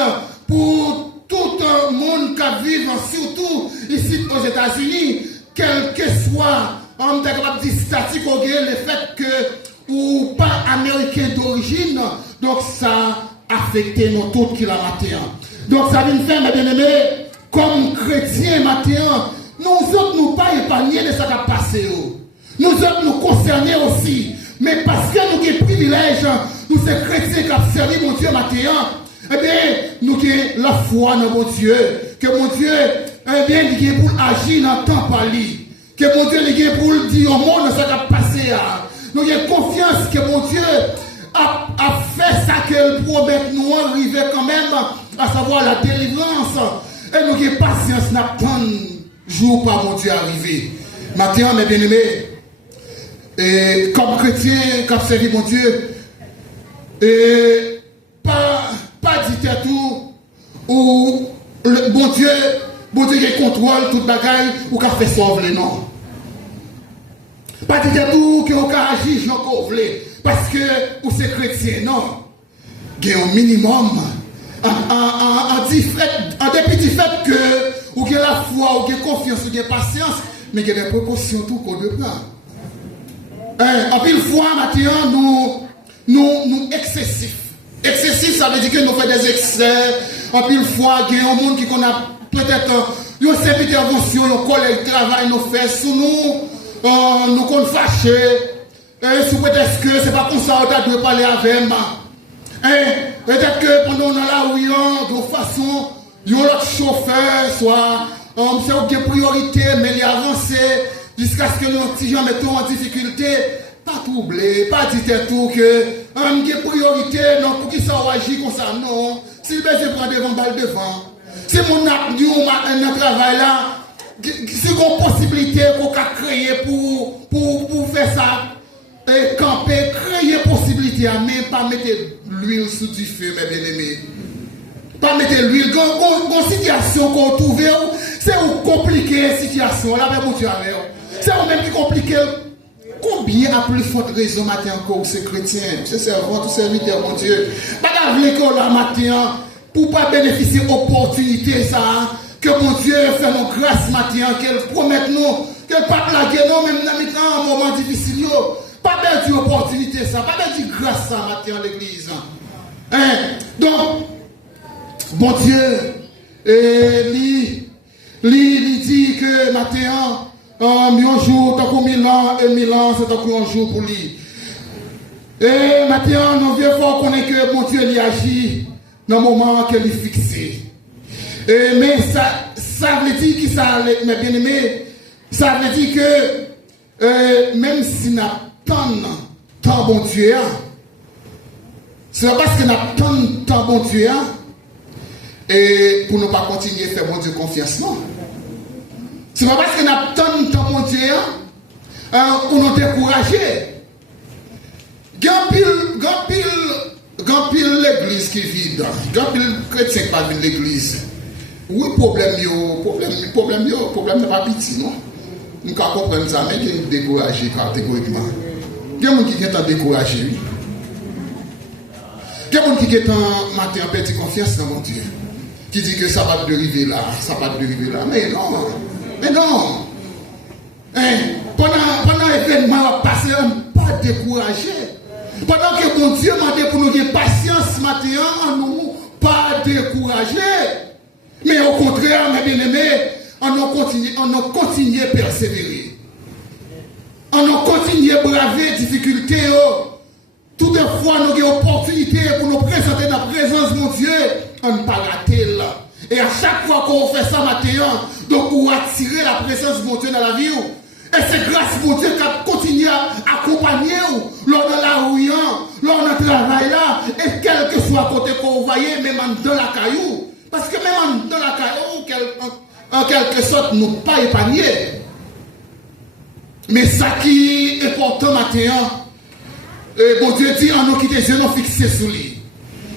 pour tout le monde qui vit, surtout ici aux États-Unis, quel que soit, on est capable de dire statique, le fait que ou pas américain d'origine, donc ça affecte nous tous qui la matin. Donc ça vient faire, mes bien-aimés, comme chrétiens matin, nous autres nous pas épargnés de ce qui a passé. Nous autres nous concernés aussi. Mais parce que nous avons privilège, nous sommes chrétiens qui ont servi mon Dieu matin, eh bien, nous avons la foi dans mon Dieu. Que mon Dieu, eh bien, il est pour agir dans le temps par lui. Que mon Dieu, il est pour dire au monde ce qui a passé. Nous avons confiance que mon Dieu a fait ça qu'il promet nous arriver quand même, à savoir la délivrance. Et nous avons patience, nous attendons jour par mon Dieu arriver. Maintenant, mes bien-aimés, et comme chrétien, comme servi mon Dieu, et pas dit tout, ou le bon Dieu qui contrôle toute bagaille, ou qui fait sauver les noms. Pas dit tout que vous agir, j'en voulez, parce que vous êtes chrétien, non. Il y a un minimum, en dépit du fait que vous avez la foi, vous avez confiance, vous avez patience, mais il y a des précautions tout qu'on doit prendre. En pile fois, maintenant, nous excessifs. Excessif, ça veut dire que nous faisons des excès. En pile fois, il y a un monde qui a peut-être une série d'interventions, nos collègues travaillent, nous faisons sous nous, nous sommes fâchés. Sous prétexte que ce n'est pas comme ça qu'on doit parler avec moi. Peut-être que pendant la réunion, de toute façon, il y a un autre chauffeur, soit c'est une priorité, mais il a avancé jusqu'à ce que nos petits gens mettent en difficulté. Pas troubler, pas dire tout que il y a priorité, non, pour qu'ils soient agis comme ça, non. Si le baiser prend devant, balle devant. Si mon un travail là, si on a possibilité pour créer pour faire ça, et camper, créer possibilité, mais pas mettre l'huile sous du feu, mes bien-aimés. Pas mettre l'huile. Dans situation qu'on trouve, c'est compliqué la situation, là, mais mon Dieu, c'est même qui compliqué. Combien a plus forte raison matin encore ces chrétiens, ces servants, tous serviteurs, mon Dieu. Pas l'école là matin pour pas bénéficier d'opportunités ça, que mon Dieu fait nos grâces matin, qu'elle promette nous, qu'elle pas blaguer nous, même dans un moment difficile. Pas perdu d'opportunité ça, pas perdu grâce ça matin à l'église. Donc, bon Dieu, lui dit que matin, un jour, tant que 1000 ans, et 1000 ans, c'est tant qu'un jour pour lui. Et maintenant, nous vieux faut connaître que mon Dieu il agit dans le moment qu'il est fixé. Mais ça veut dire que ça, mes bien-aimés, ça veut dire que même si nous attendons tant bon Dieu, c'est pas parce que nous attendons tant bon Dieu, et pour ne pas continuer à faire bon Dieu confiance, non. C'est pas parce que nous attendons tant bon Dieu, pour nous décourager. Grand pile l'église qui est vide. Grand pile chrétien qui pas vide l'église. Oui, problème n'est pas petit, non? Nous comprenons ça, mais qui est découragé catégoriquement. Il y a des gens qui sont découragés, oui. Il y a des gens qui sont matin perdu confiance dans mon Dieu. Qui dit que ça va dériver là, ça va dériver là. Mais non. Pendant l'événement passé, on ne pas découragé. Pendant que mon Dieu m'a dit pour nous avoir patience matin, on nous pas découragé. Mais au contraire, mes bien-aimés, on a continué à persévérer. On a continué à braver les difficultés. Toutefois, nous avons une opportunité pour nous présenter dans la présence de mon Dieu. On ne pas rater là. Et à chaque fois qu'on fait ça matin, donc pour attirer la présence de mon Dieu dans la vie, Et c'est grâce pour Dieu qui continue à accompagner lors de la rue, lors de travail là, et quel que soit côté qu'on voyait, même dans la caillou. Parce que même dans la caillou, en quelque sorte, nous pas épargnés. Mais ça qui est important maintenant, bon Dieu dit, en nous quitter Dieu, nous fixer sur lui.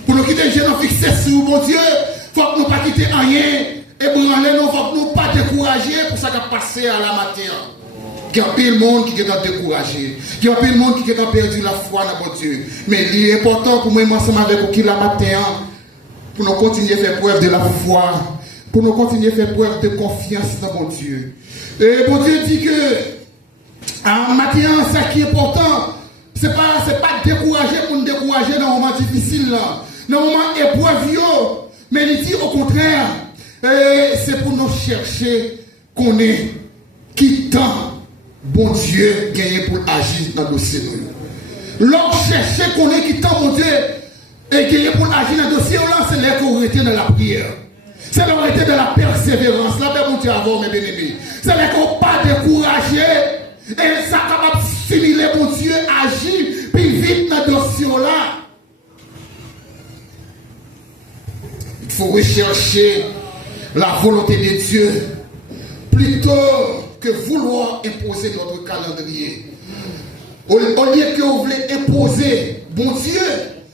Pour nous quitter Dieu, nous fixer sur bon Dieu, il faut que nous ne pas quitter rien. Et pour nous, il faut que nous ne pas décourager pour ça qui a passé à la matière. Il y a plein de monde qui est découragé. Il y a plein de monde qui a perdu la foi dans mon Dieu. Mais il est important pour moi, ensemble avec vous, qui la matin, pour nous continuer à faire preuve de la foi, pour nous continuer à faire preuve de confiance dans mon Dieu. Et mon Dieu dit que, en matin, ça qui est important, c'est pas décourager pour nous décourager dans un moment difficile, là, dans un moment épreuve, mais il dit au contraire, c'est pour nous chercher qu'on est qui temps. Bon Dieu gagné pour agir dans le dossier. L'homme chercher qu'on est qui tant bon Dieu et gagné pour agir dans le dossier, là, c'est là qu'on était dans la prière. C'est là qu'on était dans la persévérance. Là, bon Dieu avant, mes bien-aimés. C'est là qu'on pas découragé et ça capable de stimuler bon Dieu agir puis vite dans le dossier là. Il faut rechercher la volonté de Dieu plutôt que vouloir imposer notre calendrier. Au lieu que vous voulez imposer, bon Dieu,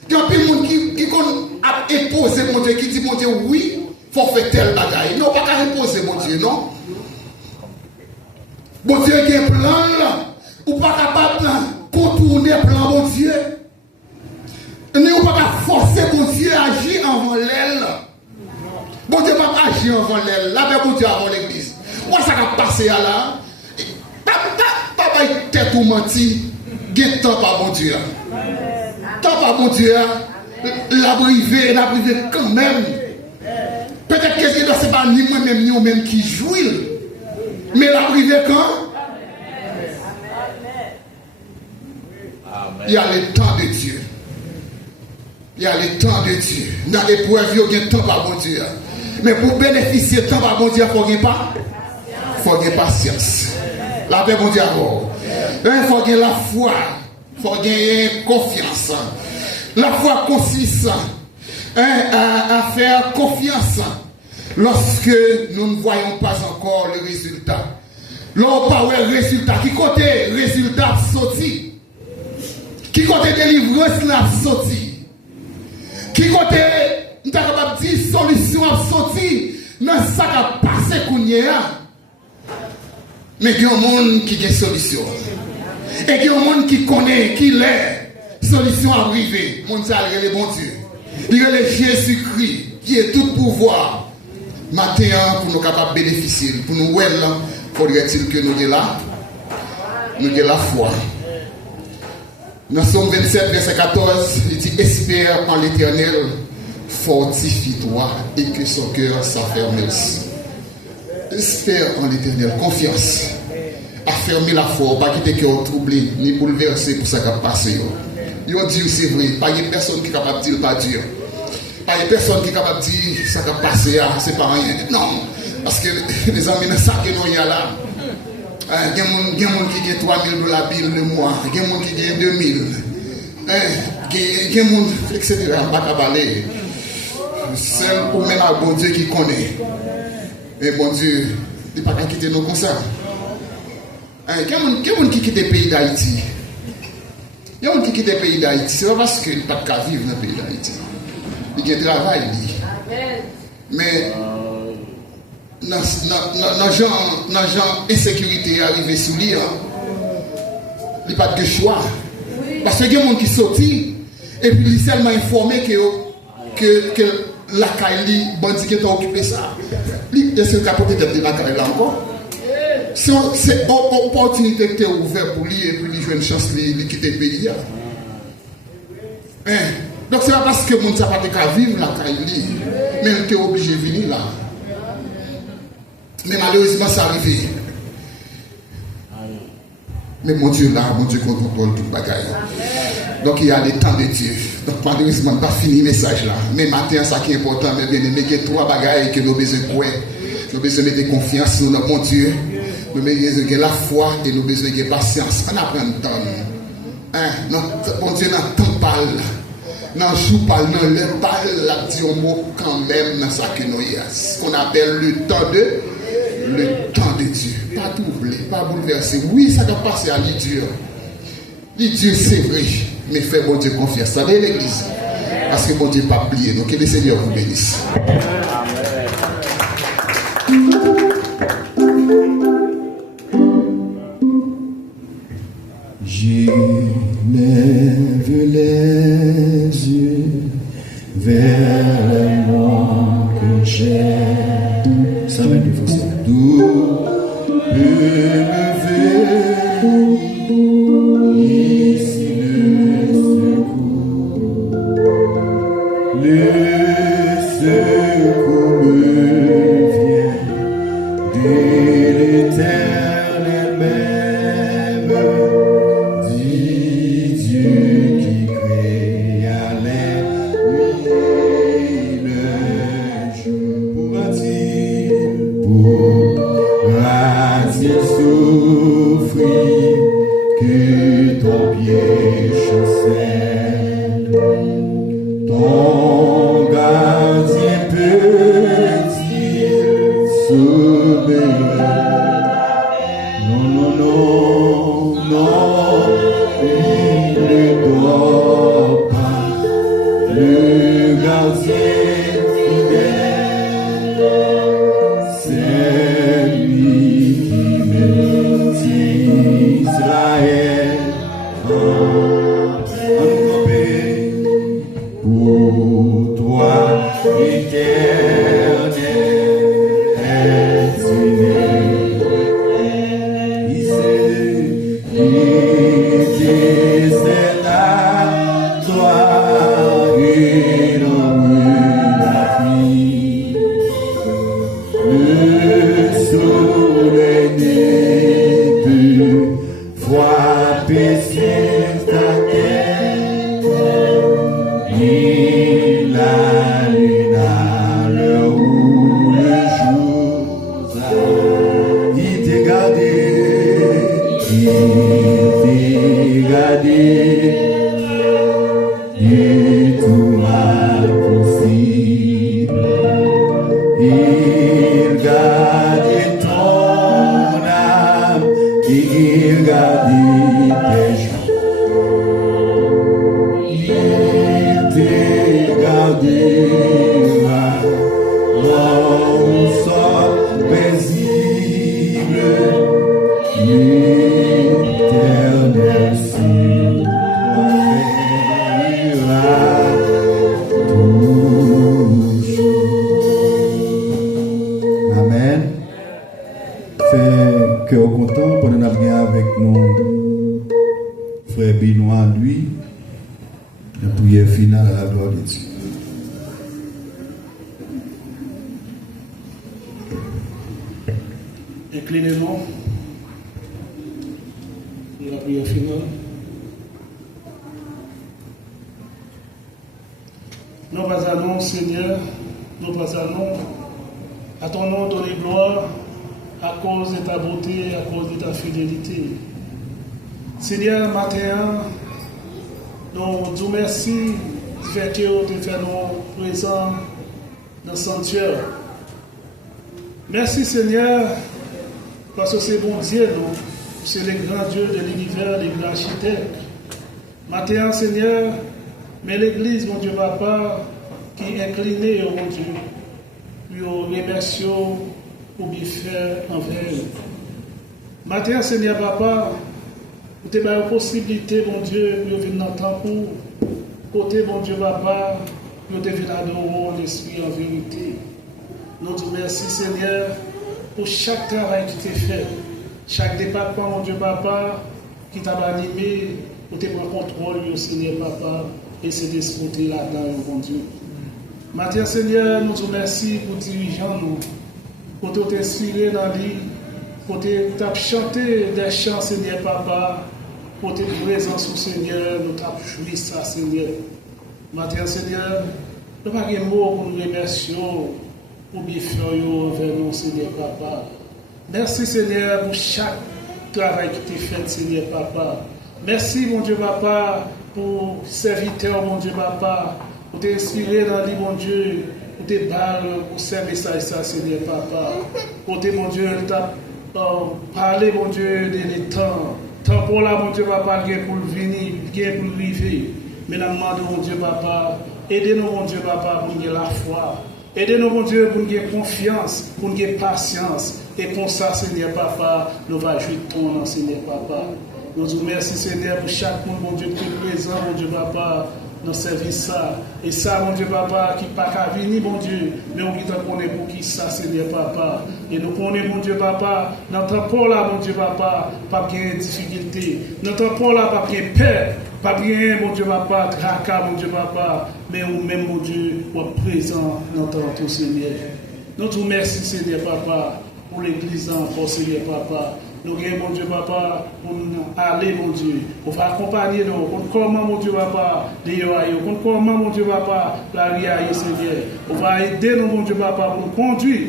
il y a plein de monde qui a imposé, mon Dieu, qui dit, mon Dieu, oui, il faut faire tel bagaille. Non, pas qu'à imposer, mon Dieu, non. Bon Dieu, il y a un plan là, ou pas capable de contourner le plan, mon Dieu. Ou pas capable de forcer, mon Dieu, à agir avant l'aile. Bon Dieu, pas agir avant l'aile. Là, bon Dieu, avant l'église. Moi, ça va passer à là. Papa, il tête ou menti. Il y a temps par bon Dieu. Temps par bon Dieu. La privé quand même. Peut-être que ce n'est pas ni moi-même, ni moi-même qui jouit. Mais la privé quand? Il y a le temps de Dieu. Il y a le temps de Dieu. Dans l'épreuve, il y a le temps par bon Dieu. Mais pour bénéficier du temps par bon Dieu, il ne faut pas. Il faut avoir patience. La paix, bon Dieu, il faut avoir la foi. Il faut avoir confiance. La foi consiste à faire confiance lorsque nous ne voyons pas encore le résultat. Lorsqu'on parle de résultat, qui côté résultat sorti? Qui côté délivrance n'a sorti? Qui côté nous sommes capables de dire solution a sorti dans ça qui a passé Kounia? Mais il y a un monde qui a une solution. Et il y a un monde qui connaît, qui l'est. Solution arrivée. Mon Dieu, il est le bon Dieu. Il est le Jésus-Christ qui est tout pouvoir. Maintenant, pour nous capables de bénéficier, pour nous, faudrait-il que nous ayons là, nous ayons la foi. Dans Somme 27, verset 14, il dit, espère en l'Éternel, fortifie-toi et que son cœur s'affermisse aussi. Espère en l'Éternel, confiance. Affermer la foi, pas quitter cœur troublé, ni bouleversé pour ça qui a passé. Ils ont dit c'est vrai, pas de personne qui est capable de dire pas Dieu. Pas de personne qui est capable de dire ça qui a passé, c'est pas rien. Non, parce que les amis, ça que nous y a là, il y a des gens qui gagnent 3 000 $ le mois, il y a des gens qui gagnent 2 000, il y a des gens, etc. Pas qu'à parler. C'est pour mener à bon Dieu qui connaît. Et bon Dieu, il ne peut pas quitter nous comme ça. Il y a des gens qui quittent le pays d'Haïti. Il y a des gens qui quittent le pays d'Haïti. Ce n'est pas parce qu'ils ne peuvent pas vivre dans le pays d'Haïti. Il y a un travail. Mais dans genre insécurité arrivée sous lui, il n'y a pas de choix. Parce qu'il y a des gens qui sortent et puis ils sont seulement informés que la Kaili, bandit qui est occupé ça. Est-ce que capoter de la Kaili là encore? C'est une opportunité qui est ouverte pour lui et puis il joue une chance de quitter le pays. Donc c'est pas parce que mon ne pas vivre la Kaili, mais il est obligé de venir là. Mais malheureusement, ça arrive. Mais mon Dieu là, mon Dieu contrôle tout le bagage. Donc il y a des temps de Dieu. Donc malheureusement, pas fini le message là. Mais matin, ça qui est important, mais bien aimé, il y a 3 bagages que nous avons besoin de quoi. Nous avons besoin de confiance dans mon Dieu. Nous besoin de la foi et nous besoin de patience. On apprend le temps. Bon Dieu, dans le temps parle. Dans le jour parle, dans le parle, la dit un mot quand même dans ça que nous y a. Ce qu'on appelle le temps de Dieu. Pas troubler, pas bouleverser. Oui, ça va passer à l'Idieu. L'Idieu, c'est vrai. Mais fais bon Dieu confiance. Ça va l'église. Parce que bon Dieu pas plié. Donc que le Seigneur vous bénisse. J'élève les yeux vers le monde que j'aime. Ça va être faux. D'où peut me venir ici le secours me vient de l'Éternel même. Pourra-t-il souffrir que ton pied chancelle? Ton gardien peut-il s'obéir? Non, non, non, non, il ne doit pas. Le gardien fidèle, c'est lui qui maintient Israël en paix. Pour toi, éternel, est-il c'est à toi et la pluie. Le soleil ne peut frapper sur ta tête, ni la lune à l'heure où le jour il t'est gardé, et tout mal possible. Il garde ton âme, il garde tes jours. Il te gardera où sort paisible. L'éternel sur toi veillera toujours. Amen. Fait cœur content pour nous bien avec nous. Frère Benoît, lui, la prière finale à la gloire de Dieu. Inclinez-nous. La prière finale. Nous pas allons, Seigneur, nous pas allons à ton nom donner gloire à cause de ta beauté, à cause de ta fidélité. Seigneur, matin, nous disons merci du fait que tu fais nous présents dans le sanctuaire. Merci, Seigneur, parce que c'est bon Dieu, nous. C'est le grand Dieu de l'univers, le grand architecte. Matin, Seigneur, mais l'Église, mon Dieu Papa, qui est inclinée, mon Dieu, lui remercions pour bien faire envers nous. Matin, Seigneur Papa, vous avez la possibilité, mon Dieu, de venir dans le temps pour côté, mon Dieu Papa, nous devons adorer l'Esprit en vérité. Nous te remercions, Seigneur, pour chaque travail qui t'est fait. Chaque département, mon Dieu Papa, qui t'a animé, pour te prendre contrôle, au Seigneur Papa, et c'est d'esprit là-dedans, mon Dieu. Maintenant, Seigneur, nous te remercions pour dirigeants, nous, pour t'inspirer dans la vie, pour te chanter des chants, Seigneur Papa, pour tes présences au Seigneur, nous t'appuyer ça, Seigneur. Maintenant, Seigneur, nous n'avons pas de mots pour nous remercier, pour bien faire envers nous, Seigneur Papa. Merci Seigneur pour chaque travail qui t'est fait, Seigneur Papa. Merci, mon Dieu Papa, pour serviteur, mon Dieu Papa, pour t'inspirer dans lui, mon Dieu, pour te parler, pour servir ça, Seigneur Papa. Pour te, mon Dieu, parler, mon Dieu, des temps. Temps pour là, mon Dieu Papa, bien pour venir, bien pour vivre. Mais nous demandons, mon Dieu Papa, aidez-nous, mon Dieu Papa, pour gagner la foi. Aidez-nous, mon Dieu, pour gagner confiance, pour gagner patience. Et pour ça, Seigneur Papa, nous allons jouer ton nom, Seigneur Papa. Nous vous remercions, Seigneur, pour chaque monde, mon Dieu, qui est présent, mon Dieu Papa, dans ce service ça. Et ça, mon Dieu Papa, qui n'est pas qu'à venir, mon Dieu, mais on qui t'en connaît pour qui ça, Seigneur Papa. Et nous connaissons, mon Dieu Papa, dans ton temps là, mon Dieu Papa, pas bien de difficulté. Dans ton temps là, pas bien peur. Pas bien, mon Dieu Papa, tracas, mon Dieu Papa, mais vous-même, mon Dieu, vous êtes présent dans ton Seigneur. Nous te remercions, Seigneur Papa, pour l'église encore, Seigneur Papa. Nous avons, mon Dieu Papa, pour aller, mon Dieu, pour accompagner nous, pour comment, mon Dieu Papa, les yoaïs, pour comment, mon Dieu Papa, la vie aïe, Seigneur. On va aider nous, mon Dieu Papa, pour nous conduire,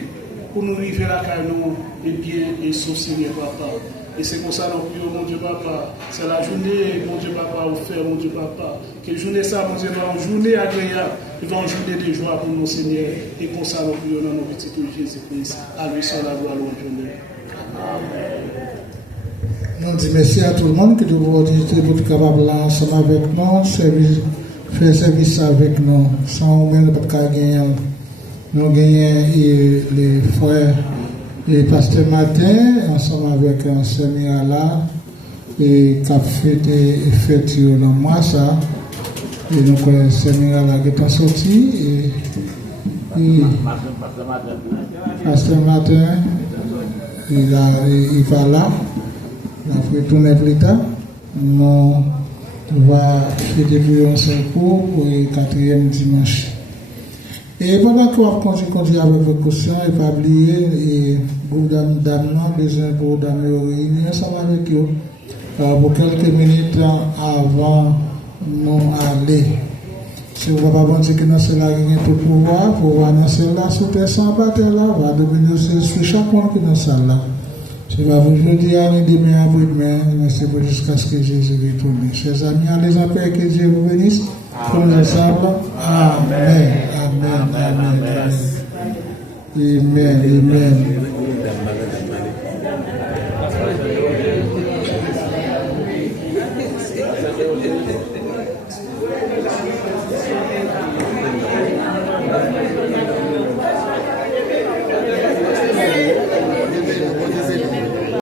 pour nous arriver là, car nous, et bien, et sauf, Seigneur Papa. Et c'est comme ça, nous prions, mon Dieu Papa. C'est la journée, mon Dieu Papa, offert, mon Dieu Papa. Que journée ça, mon Dieu Papa, une journée agréable, et une journée de joie pour nos Seigneur. Et comme ça, nous prions dans nos petits Jésus-Christ. À lui seul la gloire, longue journée. Nous disons merci à tout le monde qui doit être capable là ensemble avec nous, faire service avec nous. Sans même pas gagner. Nous gagnons les frères. Et pasteur Martin, ensemble avec un séminaire là, et qui a fait dans mois ça, et donc le séminaire là qui est sorti, et pasteur Martin, il va là, il a fait tourner plus tard, on va faire des millions de cours pour le 4e dimanche. Et pendant qu'on va continuer avec vos questions, et pas oublier, et groupe d'âmes, besoin pour d'âmes réunir ensemble avec eux pour quelques minutes avant nous aller. Si vous ne pouvez pas penser que dans cela, il y a tout pouvoir, pour voir dans cela, sous terre sans battre là, va devenir sur chaque monde qui est dans celle-là. Si vous vous dire à demain après-demain, merci pour jusqu'à ce que Jésus retourne. Chers amis, allez en paix, que Dieu vous bénisse. Pour ensemble. Amen. Amen. Amen. Amen. Amen.